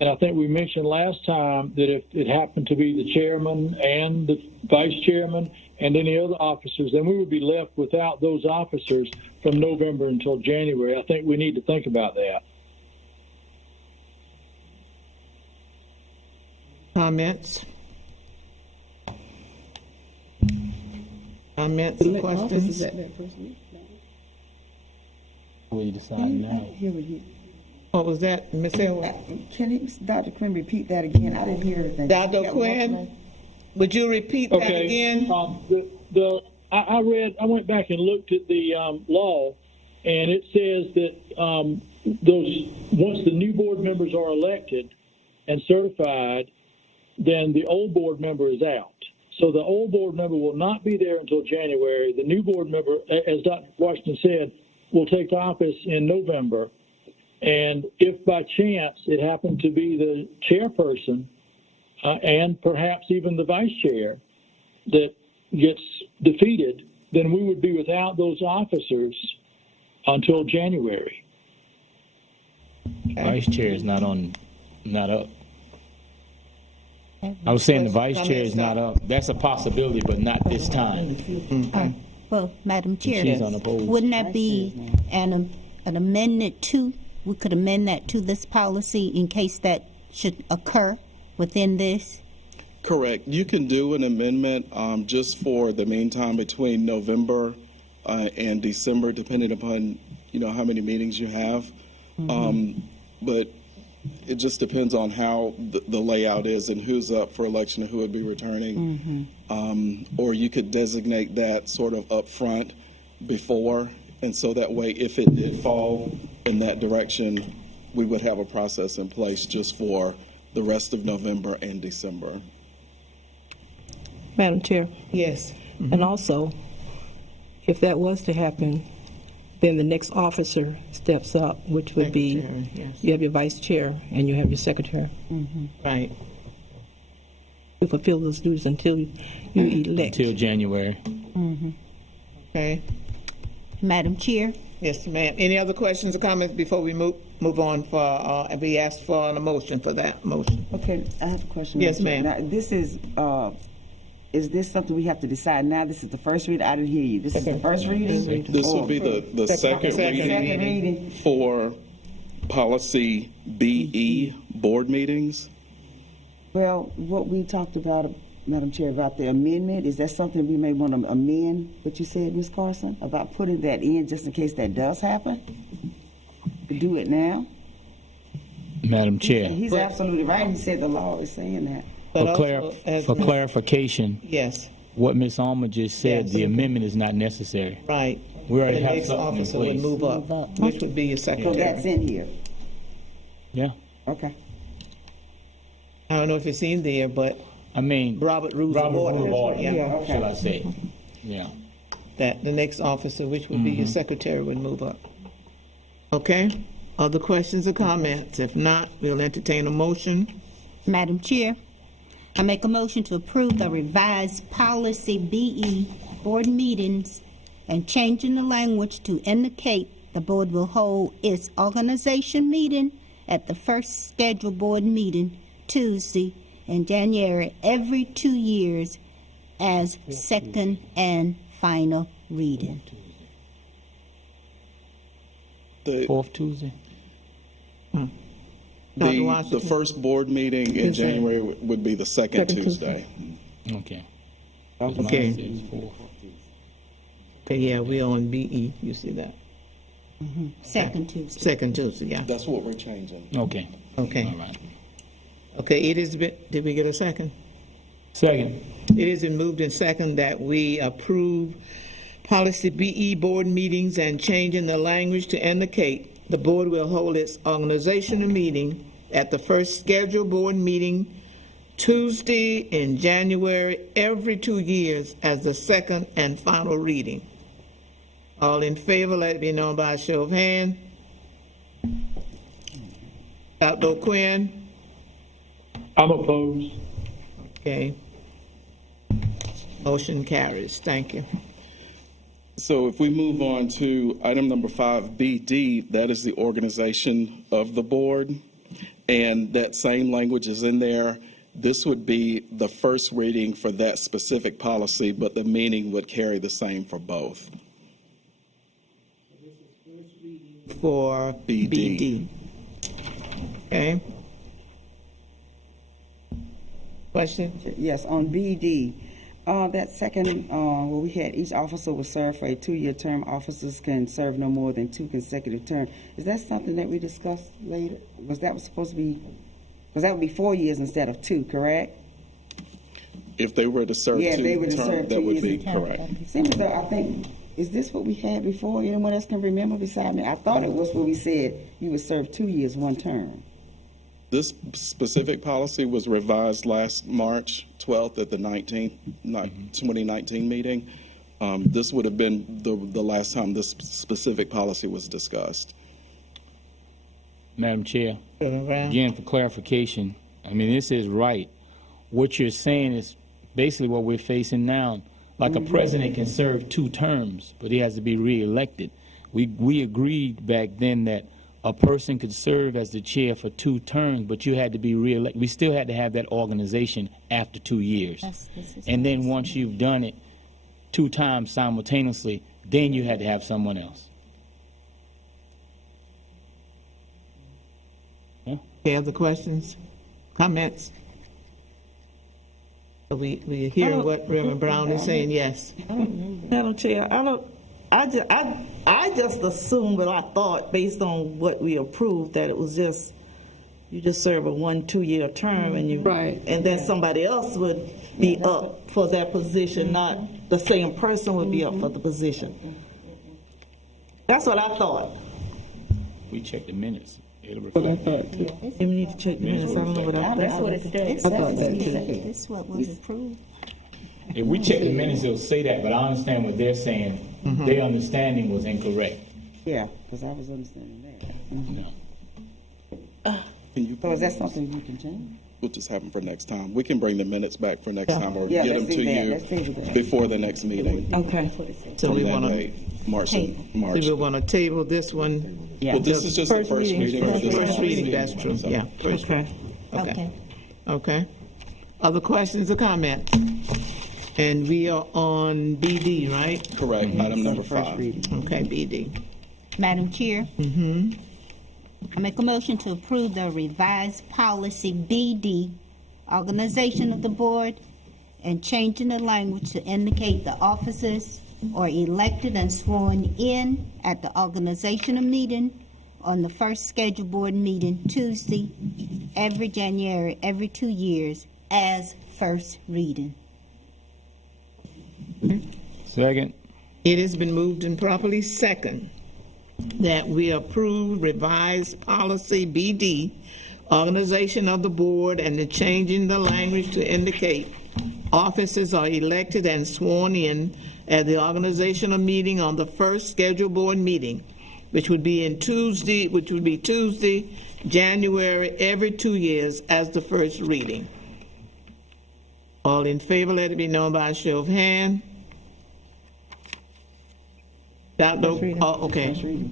And I think we mentioned last time that if it happened to be the chairman and the vice chairman and any other officers, then we would be left without those officers from November until January. I think we need to think about that. Comments? Comments or questions? We decide now. What was that, Ms. Elwood? Can Dr. Quinn repeat that again? I didn't hear anything. Dr. Quinn, would you repeat that again? I went back and looked at the law, and it says that once the new board members are elected and certified, then the old board member is out. So the old board member will not be there until January. The new board member, as Dr. Washington said, will take office in November. And if by chance it happened to be the chairperson and perhaps even the vice chair that gets defeated, then we would be without those officers until January. Vice chair is not up. I was saying the vice chair is not up. That's a possibility, but not this time. Well, Madam Chair, She's unopposed. wouldn't that be an amendment to? We could amend that to this policy in case that should occur within this? Correct. You can do an amendment just for the meantime between November and December, depending upon how many meetings you have. But it just depends on how the layout is and who's up for election and who would be returning. Or you could designate that sort of up front before, and so that way, if it did fall in that direction, we would have a process in place just for the rest of November and December. Madam Chair. Yes. And also, if that was to happen, then the next officer steps up, which would be, you have your vice chair and you have your secretary. Right. You fulfill those duties until you elect. Until January. Okay. Madam Chair? Yes, ma'am. Any other questions or comments before we move on for, we ask for a motion for that motion? Okay, I have a question. Yes, ma'am. Now, this is this something we have to decide now? This is the first read? I didn't hear you. This is the first reading? This would be the second reading for policy BE, board meetings. Well, what we talked about, Madam Chair, about the amendment, is that something we may want to amend, what you said, Ms. Carson, about putting that in just in case that does happen? To do it now? Madam Chair. He's absolutely right. He said the law is saying that. For clarification, yes, what Ms. Alma just said, the amendment is not necessary. Right. We already The have next something in officer would place. move up, which would be your secretary. So that's in here? Yeah. Okay. I don't know if it's in there, but I mean, Robert Rules of Order. Yeah, shall I say? Yeah. That the next officer, which would be your secretary, would move up. Okay. Other questions or comments? If not, we'll entertain a motion. Madam Chair, I make a motion to approve the revised policy BE board meetings and changing the language to indicate the board will hold its organization meeting at the first scheduled board meeting Tuesday in January every 2 years as second and final reading. Fourth Tuesday? The first board meeting in January would be the second Tuesday. Okay. Okay. Mine says fourth. Okay, yeah, we're on BE, you see that? Second Tuesday. Second Tuesday, yeah. That's what we're changing. Okay. Okay. All right. Okay, it is, did we get a second? Second. It is been moved and second that we approve policy BE board meetings and changing the language to indicate the board will hold its organizational meeting at the first scheduled board meeting Tuesday in January every 2 years as the second and final reading. All in favor, let it be known by a show of hands. Dr. O'Quinn? I'm opposed. Okay. Motion carries. Thank you. So if we move on to item number 5BD, that is the organization of the board. And that same language is in there. This would be the first reading for that specific policy, but the meaning would carry the same for both. For BD. Okay. Question? Yes, on BD, that second, where we had each officer would serve for a 2-year term. Officers can serve no more than 2 consecutive terms. Is that something that we discussed later? Was supposed to be, because that would be 4 years instead of 2, correct? If they were to serve Yeah, two they were to terms, serve that 2 would years. be correct. Seems as though, I think, is this what we had before? Anyone else can remember beside me? I thought it was what we said, you would serve 2 years, 1 term. This specific policy was revised last March 12th at the 2019 meeting. This would have been the last time this specific policy was discussed. Madam Chair, again, for clarification, I mean, this is right. What you're saying is basically what we're facing now. Like a president can serve 2 terms, but he has to be reelected. We agreed back then that a person could serve as the chair for 2 terms, but you had to be reelected. We still had to have that organization after 2 years. And then once you've done it 2 times simultaneously, then you had to have someone else. Any other questions, comments? We hear what Reverend Brown is saying, yes. Madam Chair, I just assumed, but I thought based on what we approved that it was just you just serve a 1-2 year term and you and then somebody else would be up for that position, not the same person would be up for the position. That's what I thought. We checked the minutes. It'll reflect. You need to check the minutes. I don't know what I thought. That's what it says. I thought that too. This is what was approved. If we check the minutes, it'll say that, but I understand what they're saying. Their understanding was incorrect. Yeah, because I was understanding that. No. So is that something you can change? We'll just have them for next time. We can bring the minutes back for next time or Yeah, get let's them to do that. you Let's do that. before the next meeting. Okay. So we want to March. So we want to table this one. Well, this is just the first reading. For this First policy. reading, that's true, So- yeah. First Okay. Okay. Okay. Other questions or comments? And we are on BD, right? Correct. Item number 5. Okay, BD. Madam Chair? I make a motion to approve the revised policy BD, organization of the board, and changing the language to indicate the officers are elected and sworn in at the organizational meeting on the first scheduled board meeting Tuesday, every January, every 2 years, as first reading. Second. It has been moved and properly second that we approve revised policy BD, organization of the board, and the changing the language to indicate officers are elected and sworn in at the organizational meeting on the first scheduled board meeting, which would be Tuesday, January, every 2 years as the first reading. All in favor, let it be known by a show of hand. Dr. Okay.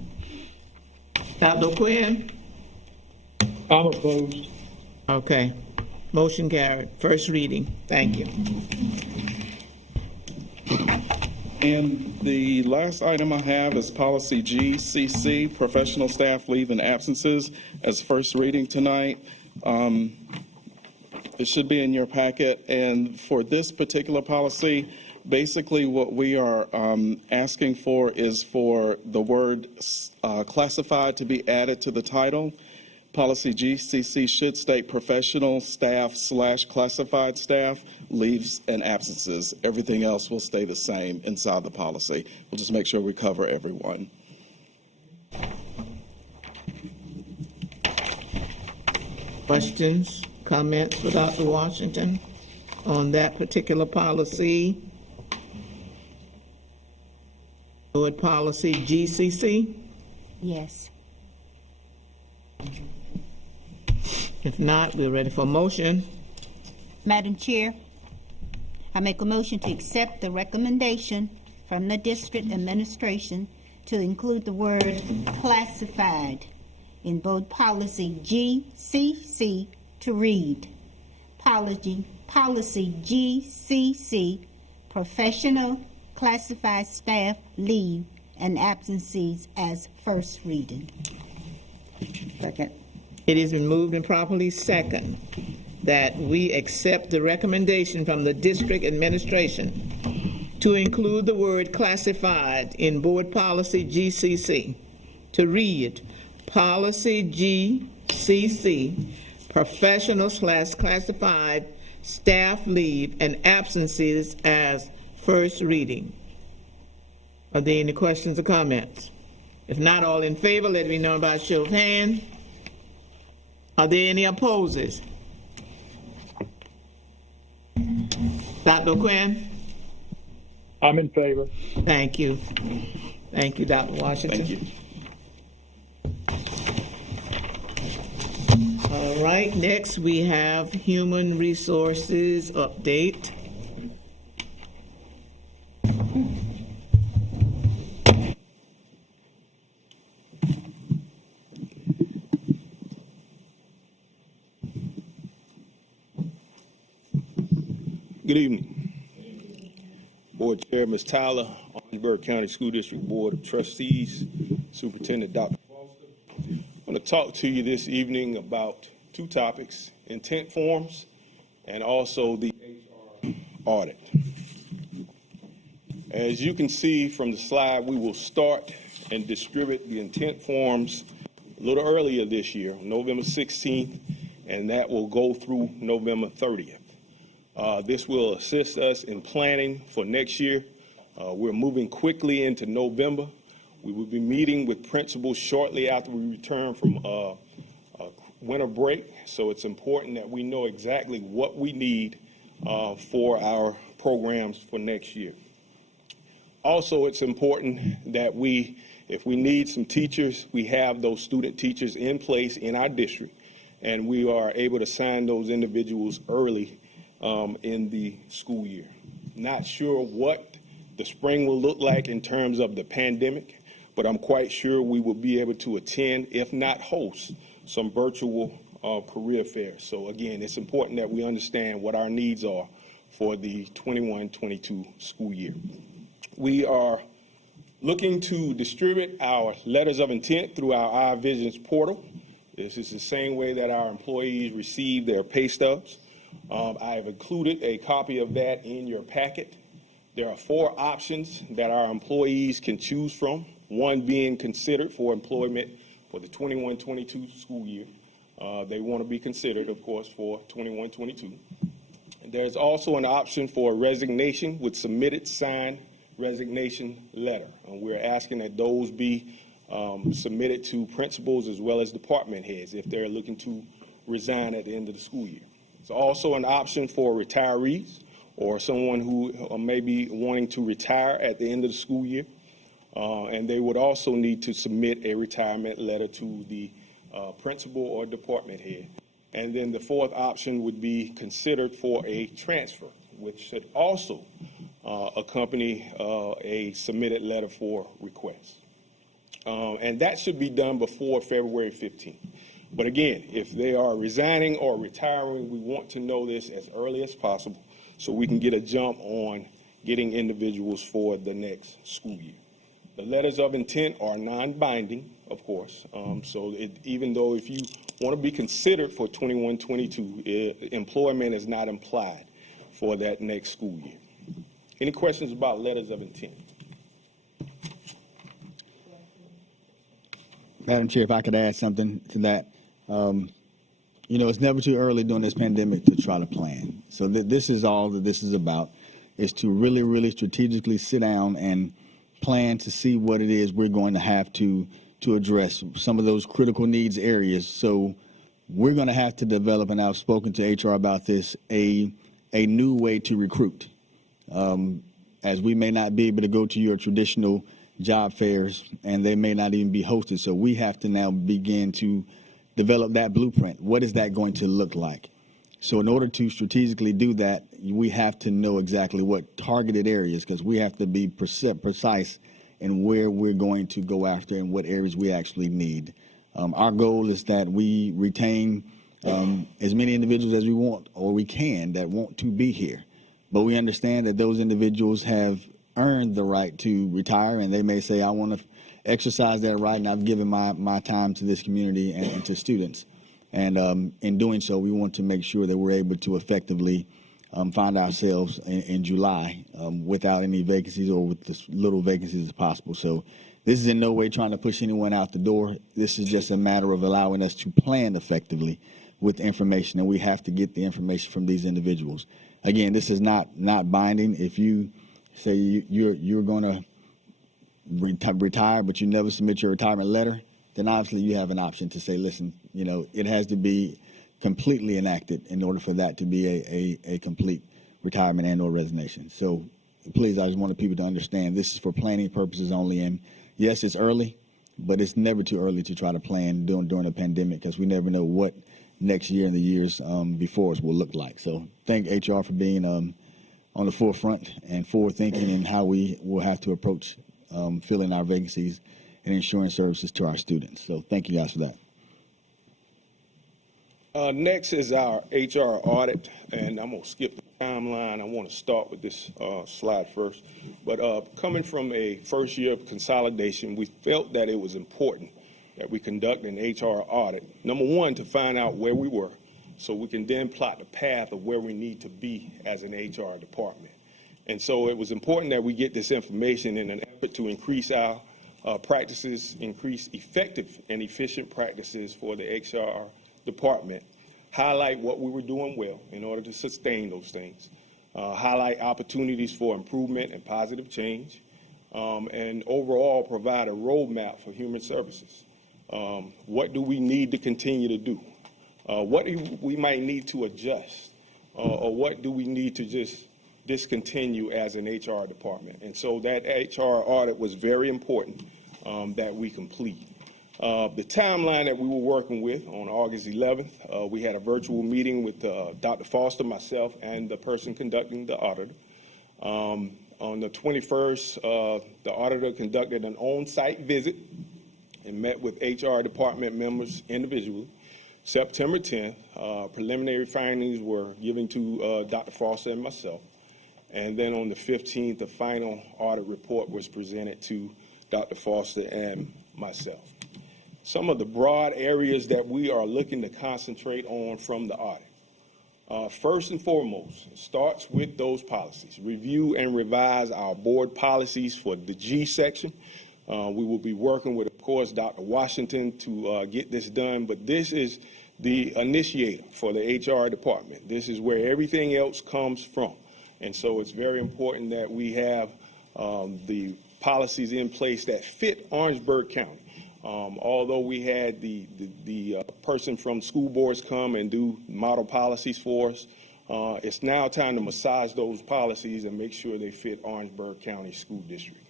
Dr. Quinn? I'm opposed. Okay. Motion carried. First reading. Thank you. And the last item I have is policy GCC, professional staff leave and absences, as first reading tonight. It should be in your packet. And for this particular policy, basically what we are asking for is for the word classified to be added to the title. Policy GCC should state professional staff / classified staff, leaves and absences. Everything else will stay the same inside the policy. We'll just make sure we cover everyone. Questions, comments for Dr. Washington on that particular policy? Board policy GCC? Yes. If not, we're ready for a motion. Madam Chair, I make a motion to accept the recommendation from the district administration to include the word classified in both policy GCC to read policy GCC, professional classified staff leave and absences as first reading. Second. It has been moved and properly second that we accept the recommendation from the district administration to include the word classified in board policy GCC to read policy GCC, professional / classified staff leave and absences as first reading. Are there any questions or comments? If not, all in favor, let it be known by a show of hands. Are there any opposers? Dr. Quinn? I'm in favor. Thank you. Thank you, Dr. Washington. Thank you. All right, next we have Human Resources update. Good evening. Board Chair, Ms. Tyler, Orangeburg County School District Board of Trustees, Superintendent Dr. Foster. I want to talk to you this evening about two topics, intent forms and also the HR audit. As you can see from the slide, we will start and distribute the intent forms a little earlier this year, November 16th, and that will go through November 30th. This will assist us in planning for next year. We're moving quickly into November. We will be meeting with principals shortly after we return from winter break, so it's important that we know exactly what we need for our programs for next year. Also, it's important that if we need some teachers, we have those student teachers in place in our district, and we are able to sign those individuals early in the school year. Not sure what the spring will look like in terms of the pandemic, but I'm quite sure we will be able to attend, if not host, some virtual career fairs. So again, it's important that we understand what our needs are for the 21-22 school year. We are looking to distribute our letters of intent through our iVisions portal. This is the same way that our employees receive their pay stubs. I have included a copy of that in your packet. There are 4 options that our employees can choose from, one being considered for employment for the 21-22 school year. They want to be considered, of course, for 21-22. There's also an option for resignation with submitted signed resignation letter. We're asking that those be submitted to principals as well as department heads if they're looking to resign at the end of the school year. There's also an option for retirees or someone who may be wanting to retire at the end of the school year. And they would also need to submit a retirement letter to the principal or department head. And then the 4th option would be considered for a transfer. which should also accompany a submitted letter for request. And that should be done before February 15th. But again, if they are resigning or retiring, we want to know this as early as possible so we can get a jump on getting individuals for the next school year. The letters of intent are non-binding, of course. Even though if you want to be considered for 21-22, employment is not implied for that next school year. Any questions about letters of intent? Madam Chair, if I could add something to that. It's never too early during this pandemic to try to plan. So this is all that this is about, is to really, really strategically sit down and plan to see what it is we're going to have to address some of those critical needs areas. So we're going to have to develop, and I've spoken to HR about this, a new way to recruit. As we may not be able to go to your traditional job fairs, and they may not even be hosted. So we have to now begin to develop that blueprint. What is that going to look like? So in order to strategically do that, we have to know exactly what targeted areas, because we have to be precise in where we're going to go after and what areas we actually need. Our goal is that we retain as many individuals as we want or we can that want to be here. But we understand that those individuals have earned the right to retire, and they may say, I want to exercise that right, and I've given my time to this community and to students. And in doing so, we want to make sure that we're able to effectively find ourselves in July without any vacancies or with as little vacancies as possible. So this is in no way trying to push anyone out the door. This is just a matter of allowing us to plan effectively with information, and we have to get the information from these individuals. Again, this is not binding. If you say you're going to retire, but you never submit your retirement letter, then obviously you have an option to say, listen, it has to be completely enacted in order for that to be a complete retirement and or resignation. So please, I just wanted people to understand this is for planning purposes only. And yes, it's early, but it's never too early to try to plan during a pandemic, because we never know what next year and the years before us will look like. So thank HR for being on the forefront and forward thinking in how we will have to approach filling our vacancies and ensuring services to our students. So thank you guys for that. Next is our HR audit, and I'm going to skip the timeline. I want to start with this slide first. But coming from a first year of consolidation, we felt that it was important that we conduct an HR audit. Number one, to find out where we were, so we can then plot the path of where we need to be as an HR department. And so it was important that we get this information in an effort to increase our practices, increase effective and efficient practices for the HR department, highlight what we were doing well in order to sustain those things, highlight opportunities for improvement and positive change, and overall provide a roadmap for human services. What do we need to continue to do? What do we might need to adjust? Or what do we need to just discontinue as an HR department? And so that HR audit was very important that we complete. The timeline that we were working with on August 11th, we had a virtual meeting with Dr. Foster, myself, and the person conducting the audit. On the 21st, the auditor conducted an on-site visit and met with HR department members individually. September 10th, preliminary findings were given to Dr. Foster and myself. And then on the 15th, the final audit report was presented to Dr. Foster and myself. Some of the broad areas that we are looking to concentrate on from the audit. First and foremost, it starts with those policies. Review and revise our board policies for the G section. We will be working with, of course, Dr. Washington to get this done, but this is the initiator for the HR department. This is where everything else comes from. And so it's very important that we have the policies in place that fit Orangeburg County. Although we had the person from school boards come and do model policies for us, it's now time to massage those policies and make sure they fit Orangeburg County School District.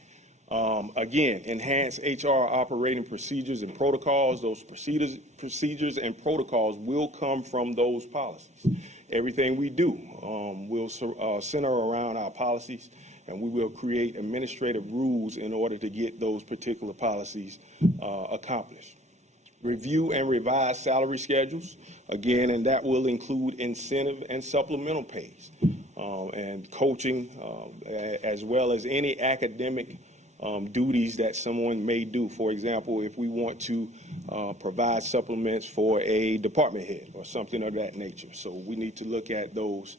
Again, enhance HR operating procedures and protocols. Those procedures and protocols will come from those policies. everything we do will center around our policies, and we will create administrative rules in order to get those particular policies accomplished. Review and revise salary schedules, again, and that will include incentive and supplemental pays, and coaching, as well as any academic duties that someone may do. For example, if we want to provide supplements for a department head or something of that nature. So we need to look at those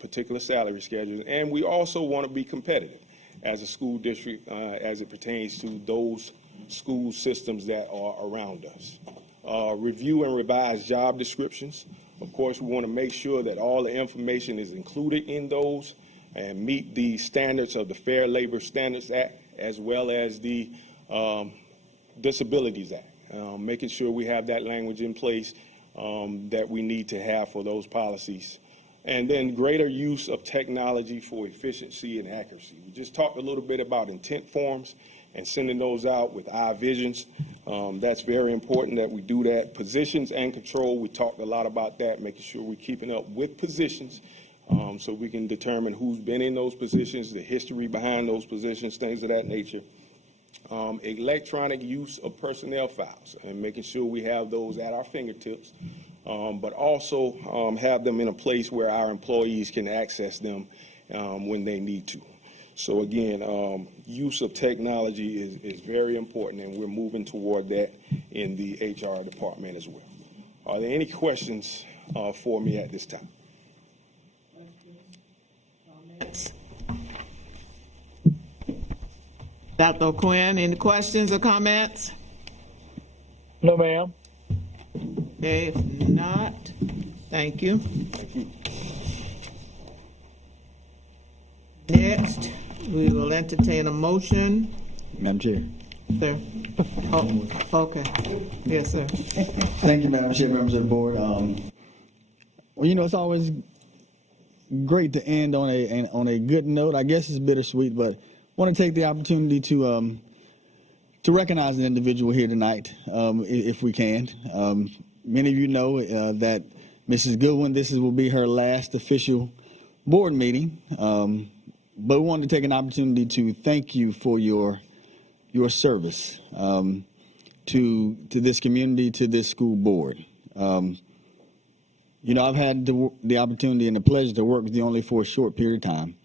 particular salary schedules. And we also want to be competitive as a school district as it pertains to those school systems that are around us. Review and revise job descriptions. Of course, we want to make sure that all the information is included in those and meet the standards of the Fair Labor Standards Act as well as the Disabilities Act, making sure we have that language in place that we need to have for those policies. And then greater use of technology for efficiency and accuracy. We just talked a little bit about intent forms and sending those out with eye visions. That's very important that we do that. Positions and control, we talked a lot about that, making sure we're keeping up with positions so we can determine who's been in those positions, the history behind those positions, things of that nature. Electronic use of personnel files and making sure we have those at our fingertips, but also have them in a place where our employees can access them when they need to. So again, use of technology is very important, and we're moving toward that in the HR department as well. Are there any questions for me at this time? Dr. O'Quinn, any questions or comments? No, ma'am. Okay, if not, thank you. Next, we will entertain a motion. Madam Chair. Sir. Oh, okay. Yes, sir. Thank you, Madam Chair, members of the board. Well, you know, it's always great to end on a good note. I guess it's bittersweet, but I want to take the opportunity to recognize an individual here tonight, if we can. Many of you know that Mrs. Goodwin, will be her last official board meeting, but we wanted to take an opportunity to thank you for your service to this community, to this school board. You know, I've had the opportunity and the pleasure to work with you only for a short period of time,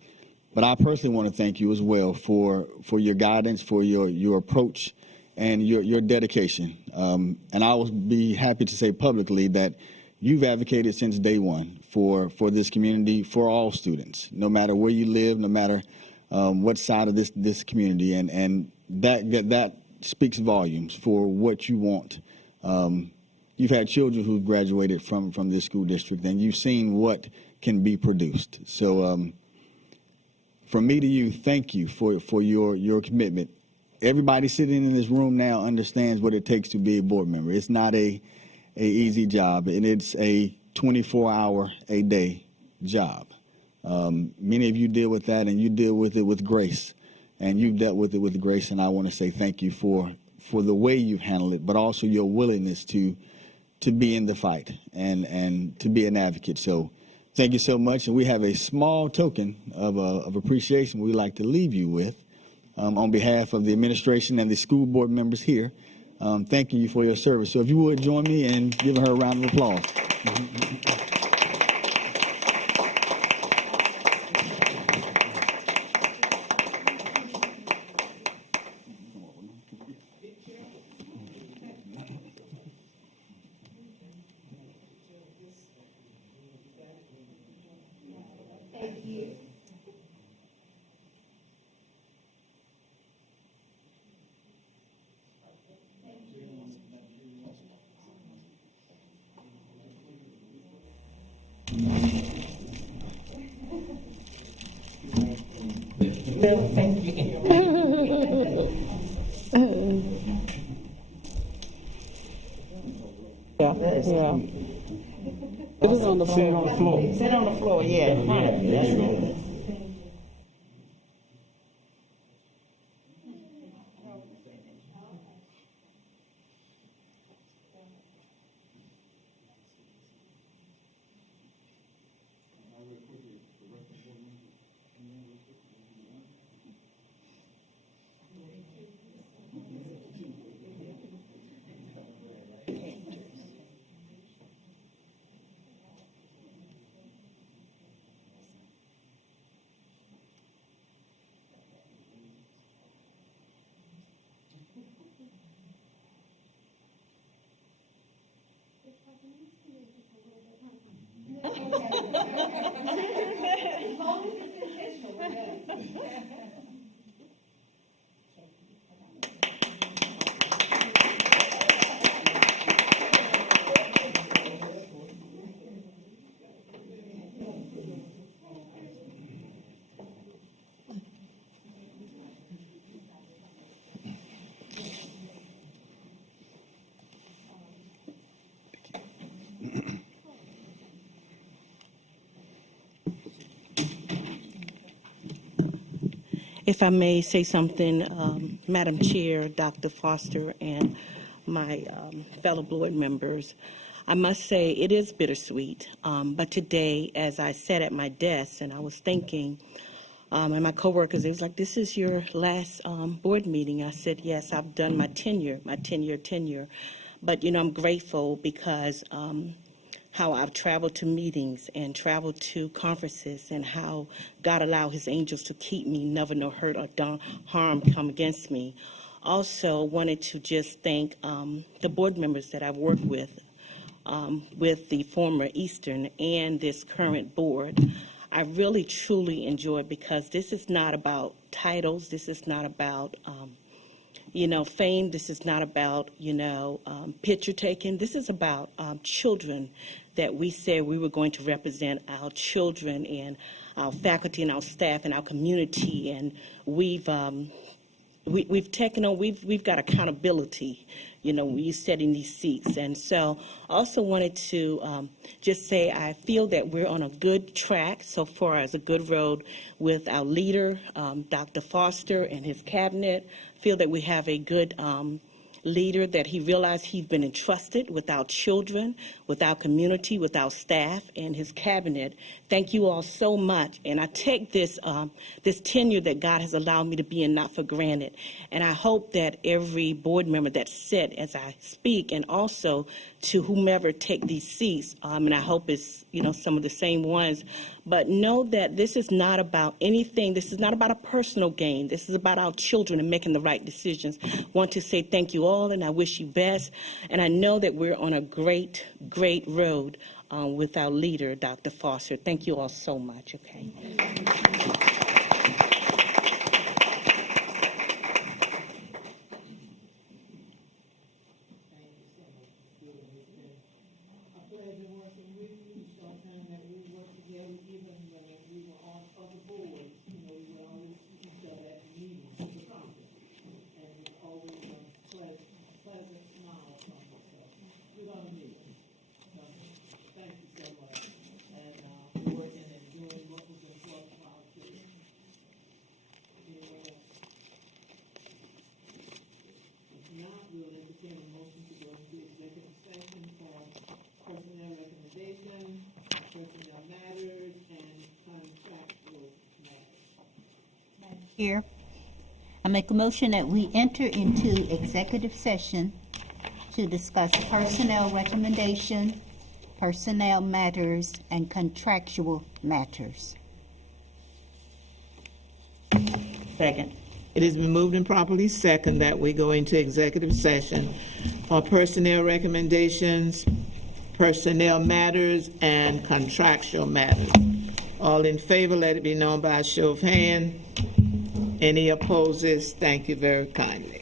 but I personally want to thank you as well for your guidance, for your approach, and your dedication. And I will be happy to say publicly that you've advocated since day one for this community, for all students, no matter where you live, no matter what side of this community, and that speaks volumes for what you want. You've had children who've graduated from this school district, and you've seen what can be produced. So from me to you, thank you for your commitment. Everybody sitting in this room now understands what it takes to be a board member. It's not a easy job, and it's a 24-hour-a-day job. Many of you deal with that, and you deal with it with grace, and you've dealt with it with grace, and I want to say thank you for the way you've handled it, but also your willingness to be in the fight and to be an advocate. So thank you so much, and we have a small token of appreciation we'd like to leave you with on behalf of the administration and the school board members here. Thanking you for your service. So if you would join me in giving her a round of applause. Thank you. Yeah. Sit on the floor. Sit on the floor, yeah. There you go. If I may say something, Madam Chair, Dr. Foster, and my fellow board members, I must say it is bittersweet. But today, as I sat at my desk and I was thinking, and my coworkers, they was like, "This is your last board meeting." I said, "Yes, I've done my tenure. But I'm grateful because how I've traveled to meetings and traveled to conferences, and how God allowed His angels to keep me, never no hurt or harm come against me. Also, wanted to just thank the board members that I've worked with the former Eastern and this current board. I really, truly enjoy it because this is not about titles. This is not about fame. This is not about, picture taking. This is about children that we said we were going to represent our children and our faculty and our staff and our community. And we've taken on, we've got accountability, when you're setting these seats. And so I also wanted to just say I feel that we're on a good track so far, as a good road with our leader, Dr. Foster, and his cabinet. Feel that we have a good leader, that he realized he's been entrusted with our children, with our community, with our staff, and his cabinet. Thank you all so much. And I take this this tenure that God has allowed me to be in not for granted. And I hope that every board member that sit as I speak, and also to whomever take these seats, and I hope it's some of the same ones, but know that this is not about anything. This is not about a personal gain. This is about our children and making the right decisions. Want to say thank you all, and I wish you best. And I know that we're on a great, great road with our leader, Dr. Foster. Thank you all so much. Okay. Here, I make a motion that we enter into executive session to discuss personnel recommendation, personnel matters, and contractual matters. Second. It has been moved and properly second that we go into executive session for personnel recommendations, personnel matters, and contractual matters. All in favor, let it be known by a show of hand. Any opposes? Thank you very kindly.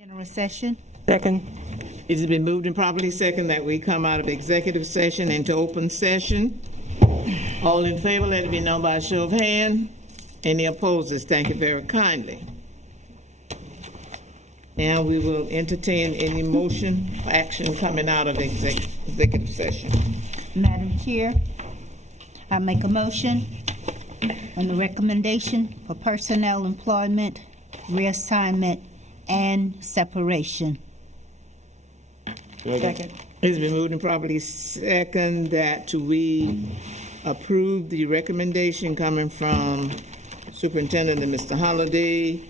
General session. Second. It has been moved and properly second that we come out of executive session into open session. All in favor, let it be known by a show of hand. Any opposers? Thank you very kindly. Now we will entertain any motion or action coming out of executive session. Madam Chair, I make a motion on the recommendation for personnel employment, reassignment, and separation. Second. It's been moved and properly second that we approve the recommendation coming from Superintendent and Mr. Holliday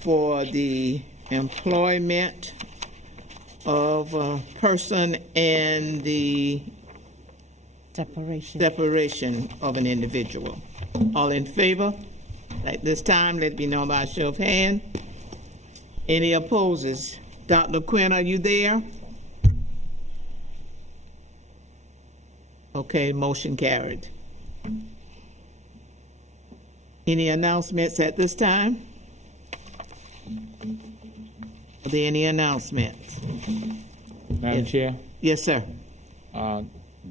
for the employment of a person and the separation of an individual. All in favor? At this time, let it be known by a show of hand. Any opposers? Dr. Quinn, are you there? Okay, motion carried. Any announcements at this time? Are there any announcements? Madam Chair? Yes, sir.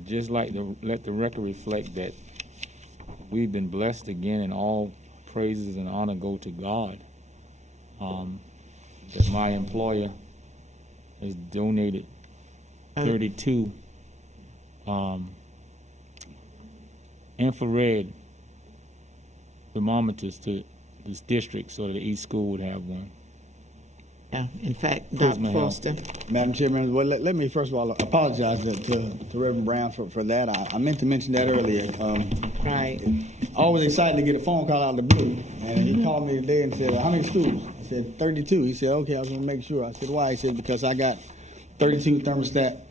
Just like to let the record reflect that we've been blessed again, and all praises and honor go to God. That my employer has donated 32 infrared thermometers to this district so that each school would have one. Yeah, in fact, Dr. Foster. Madam Chairman, well, let me first of all apologize to Reverend Brown for that. I meant to mention that earlier. Right. Always excited to get a phone call out of the blue, and he called me today and said, how many schools? I said, 32. He said, okay, I was going to make sure. I said, why? He said, because I got 32 thermostat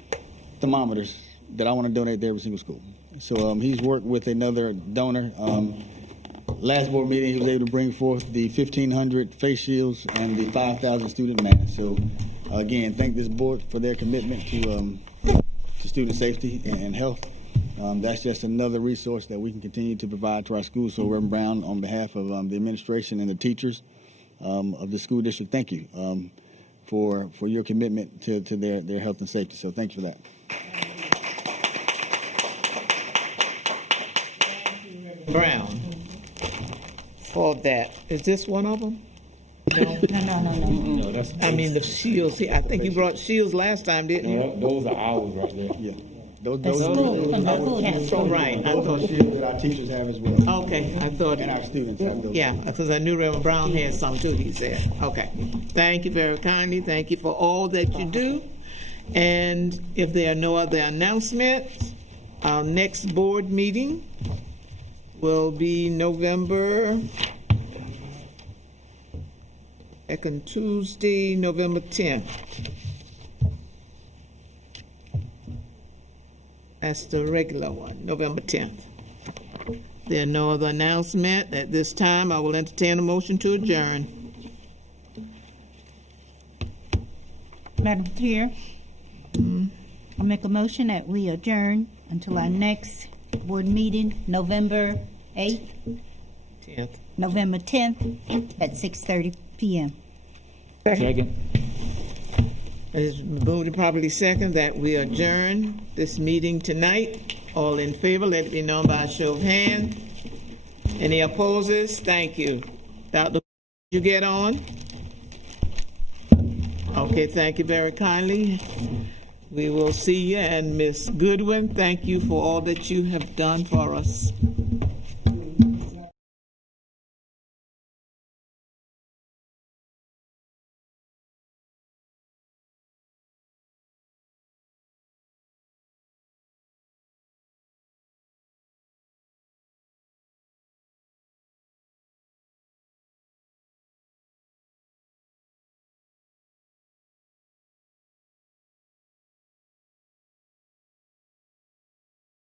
thermometers that I want to donate to every single school. So he's worked with another donor. Last board meeting, he was able to bring forth the 1,500 face shields and the 5,000 student masks. So, again, thank this board for their commitment to student safety and health. That's just another resource that we can continue to provide to our schools. So, Reverend Brown, on behalf of the administration and the teachers of the school district, thank you for your commitment to their health and safety. So, thank you for that. Brown. For that. Is this one of them? No. No, that's. I mean, the shields. I think you brought shields last time, didn't you? No, those are ours right there. Yeah. Right. I thought shields that our teachers have as well. Okay, I thought. And our students have those. Yeah, because I knew Reverend Brown had some too, he said. Okay. Thank you very kindly. Thank you for all that you do. And if there are no other announcements, our next board meeting will be November, second Tuesday, November 10th. That's the regular one, November 10th. There are no other announcement. At this time, I will entertain a motion to adjourn. Madam Chair, I make a motion that we adjourn until our next board meeting, November 8th? 10th. November 10th at 6:30 p.m. Second. It's moved and properly second that we adjourn this meeting tonight. All in favor, let it be known by a show of hands. Any opposers? Thank you. Dr. You get on? Okay, thank you very kindly. We will see you. And Ms. Goodwin, thank you for all that you have done for us.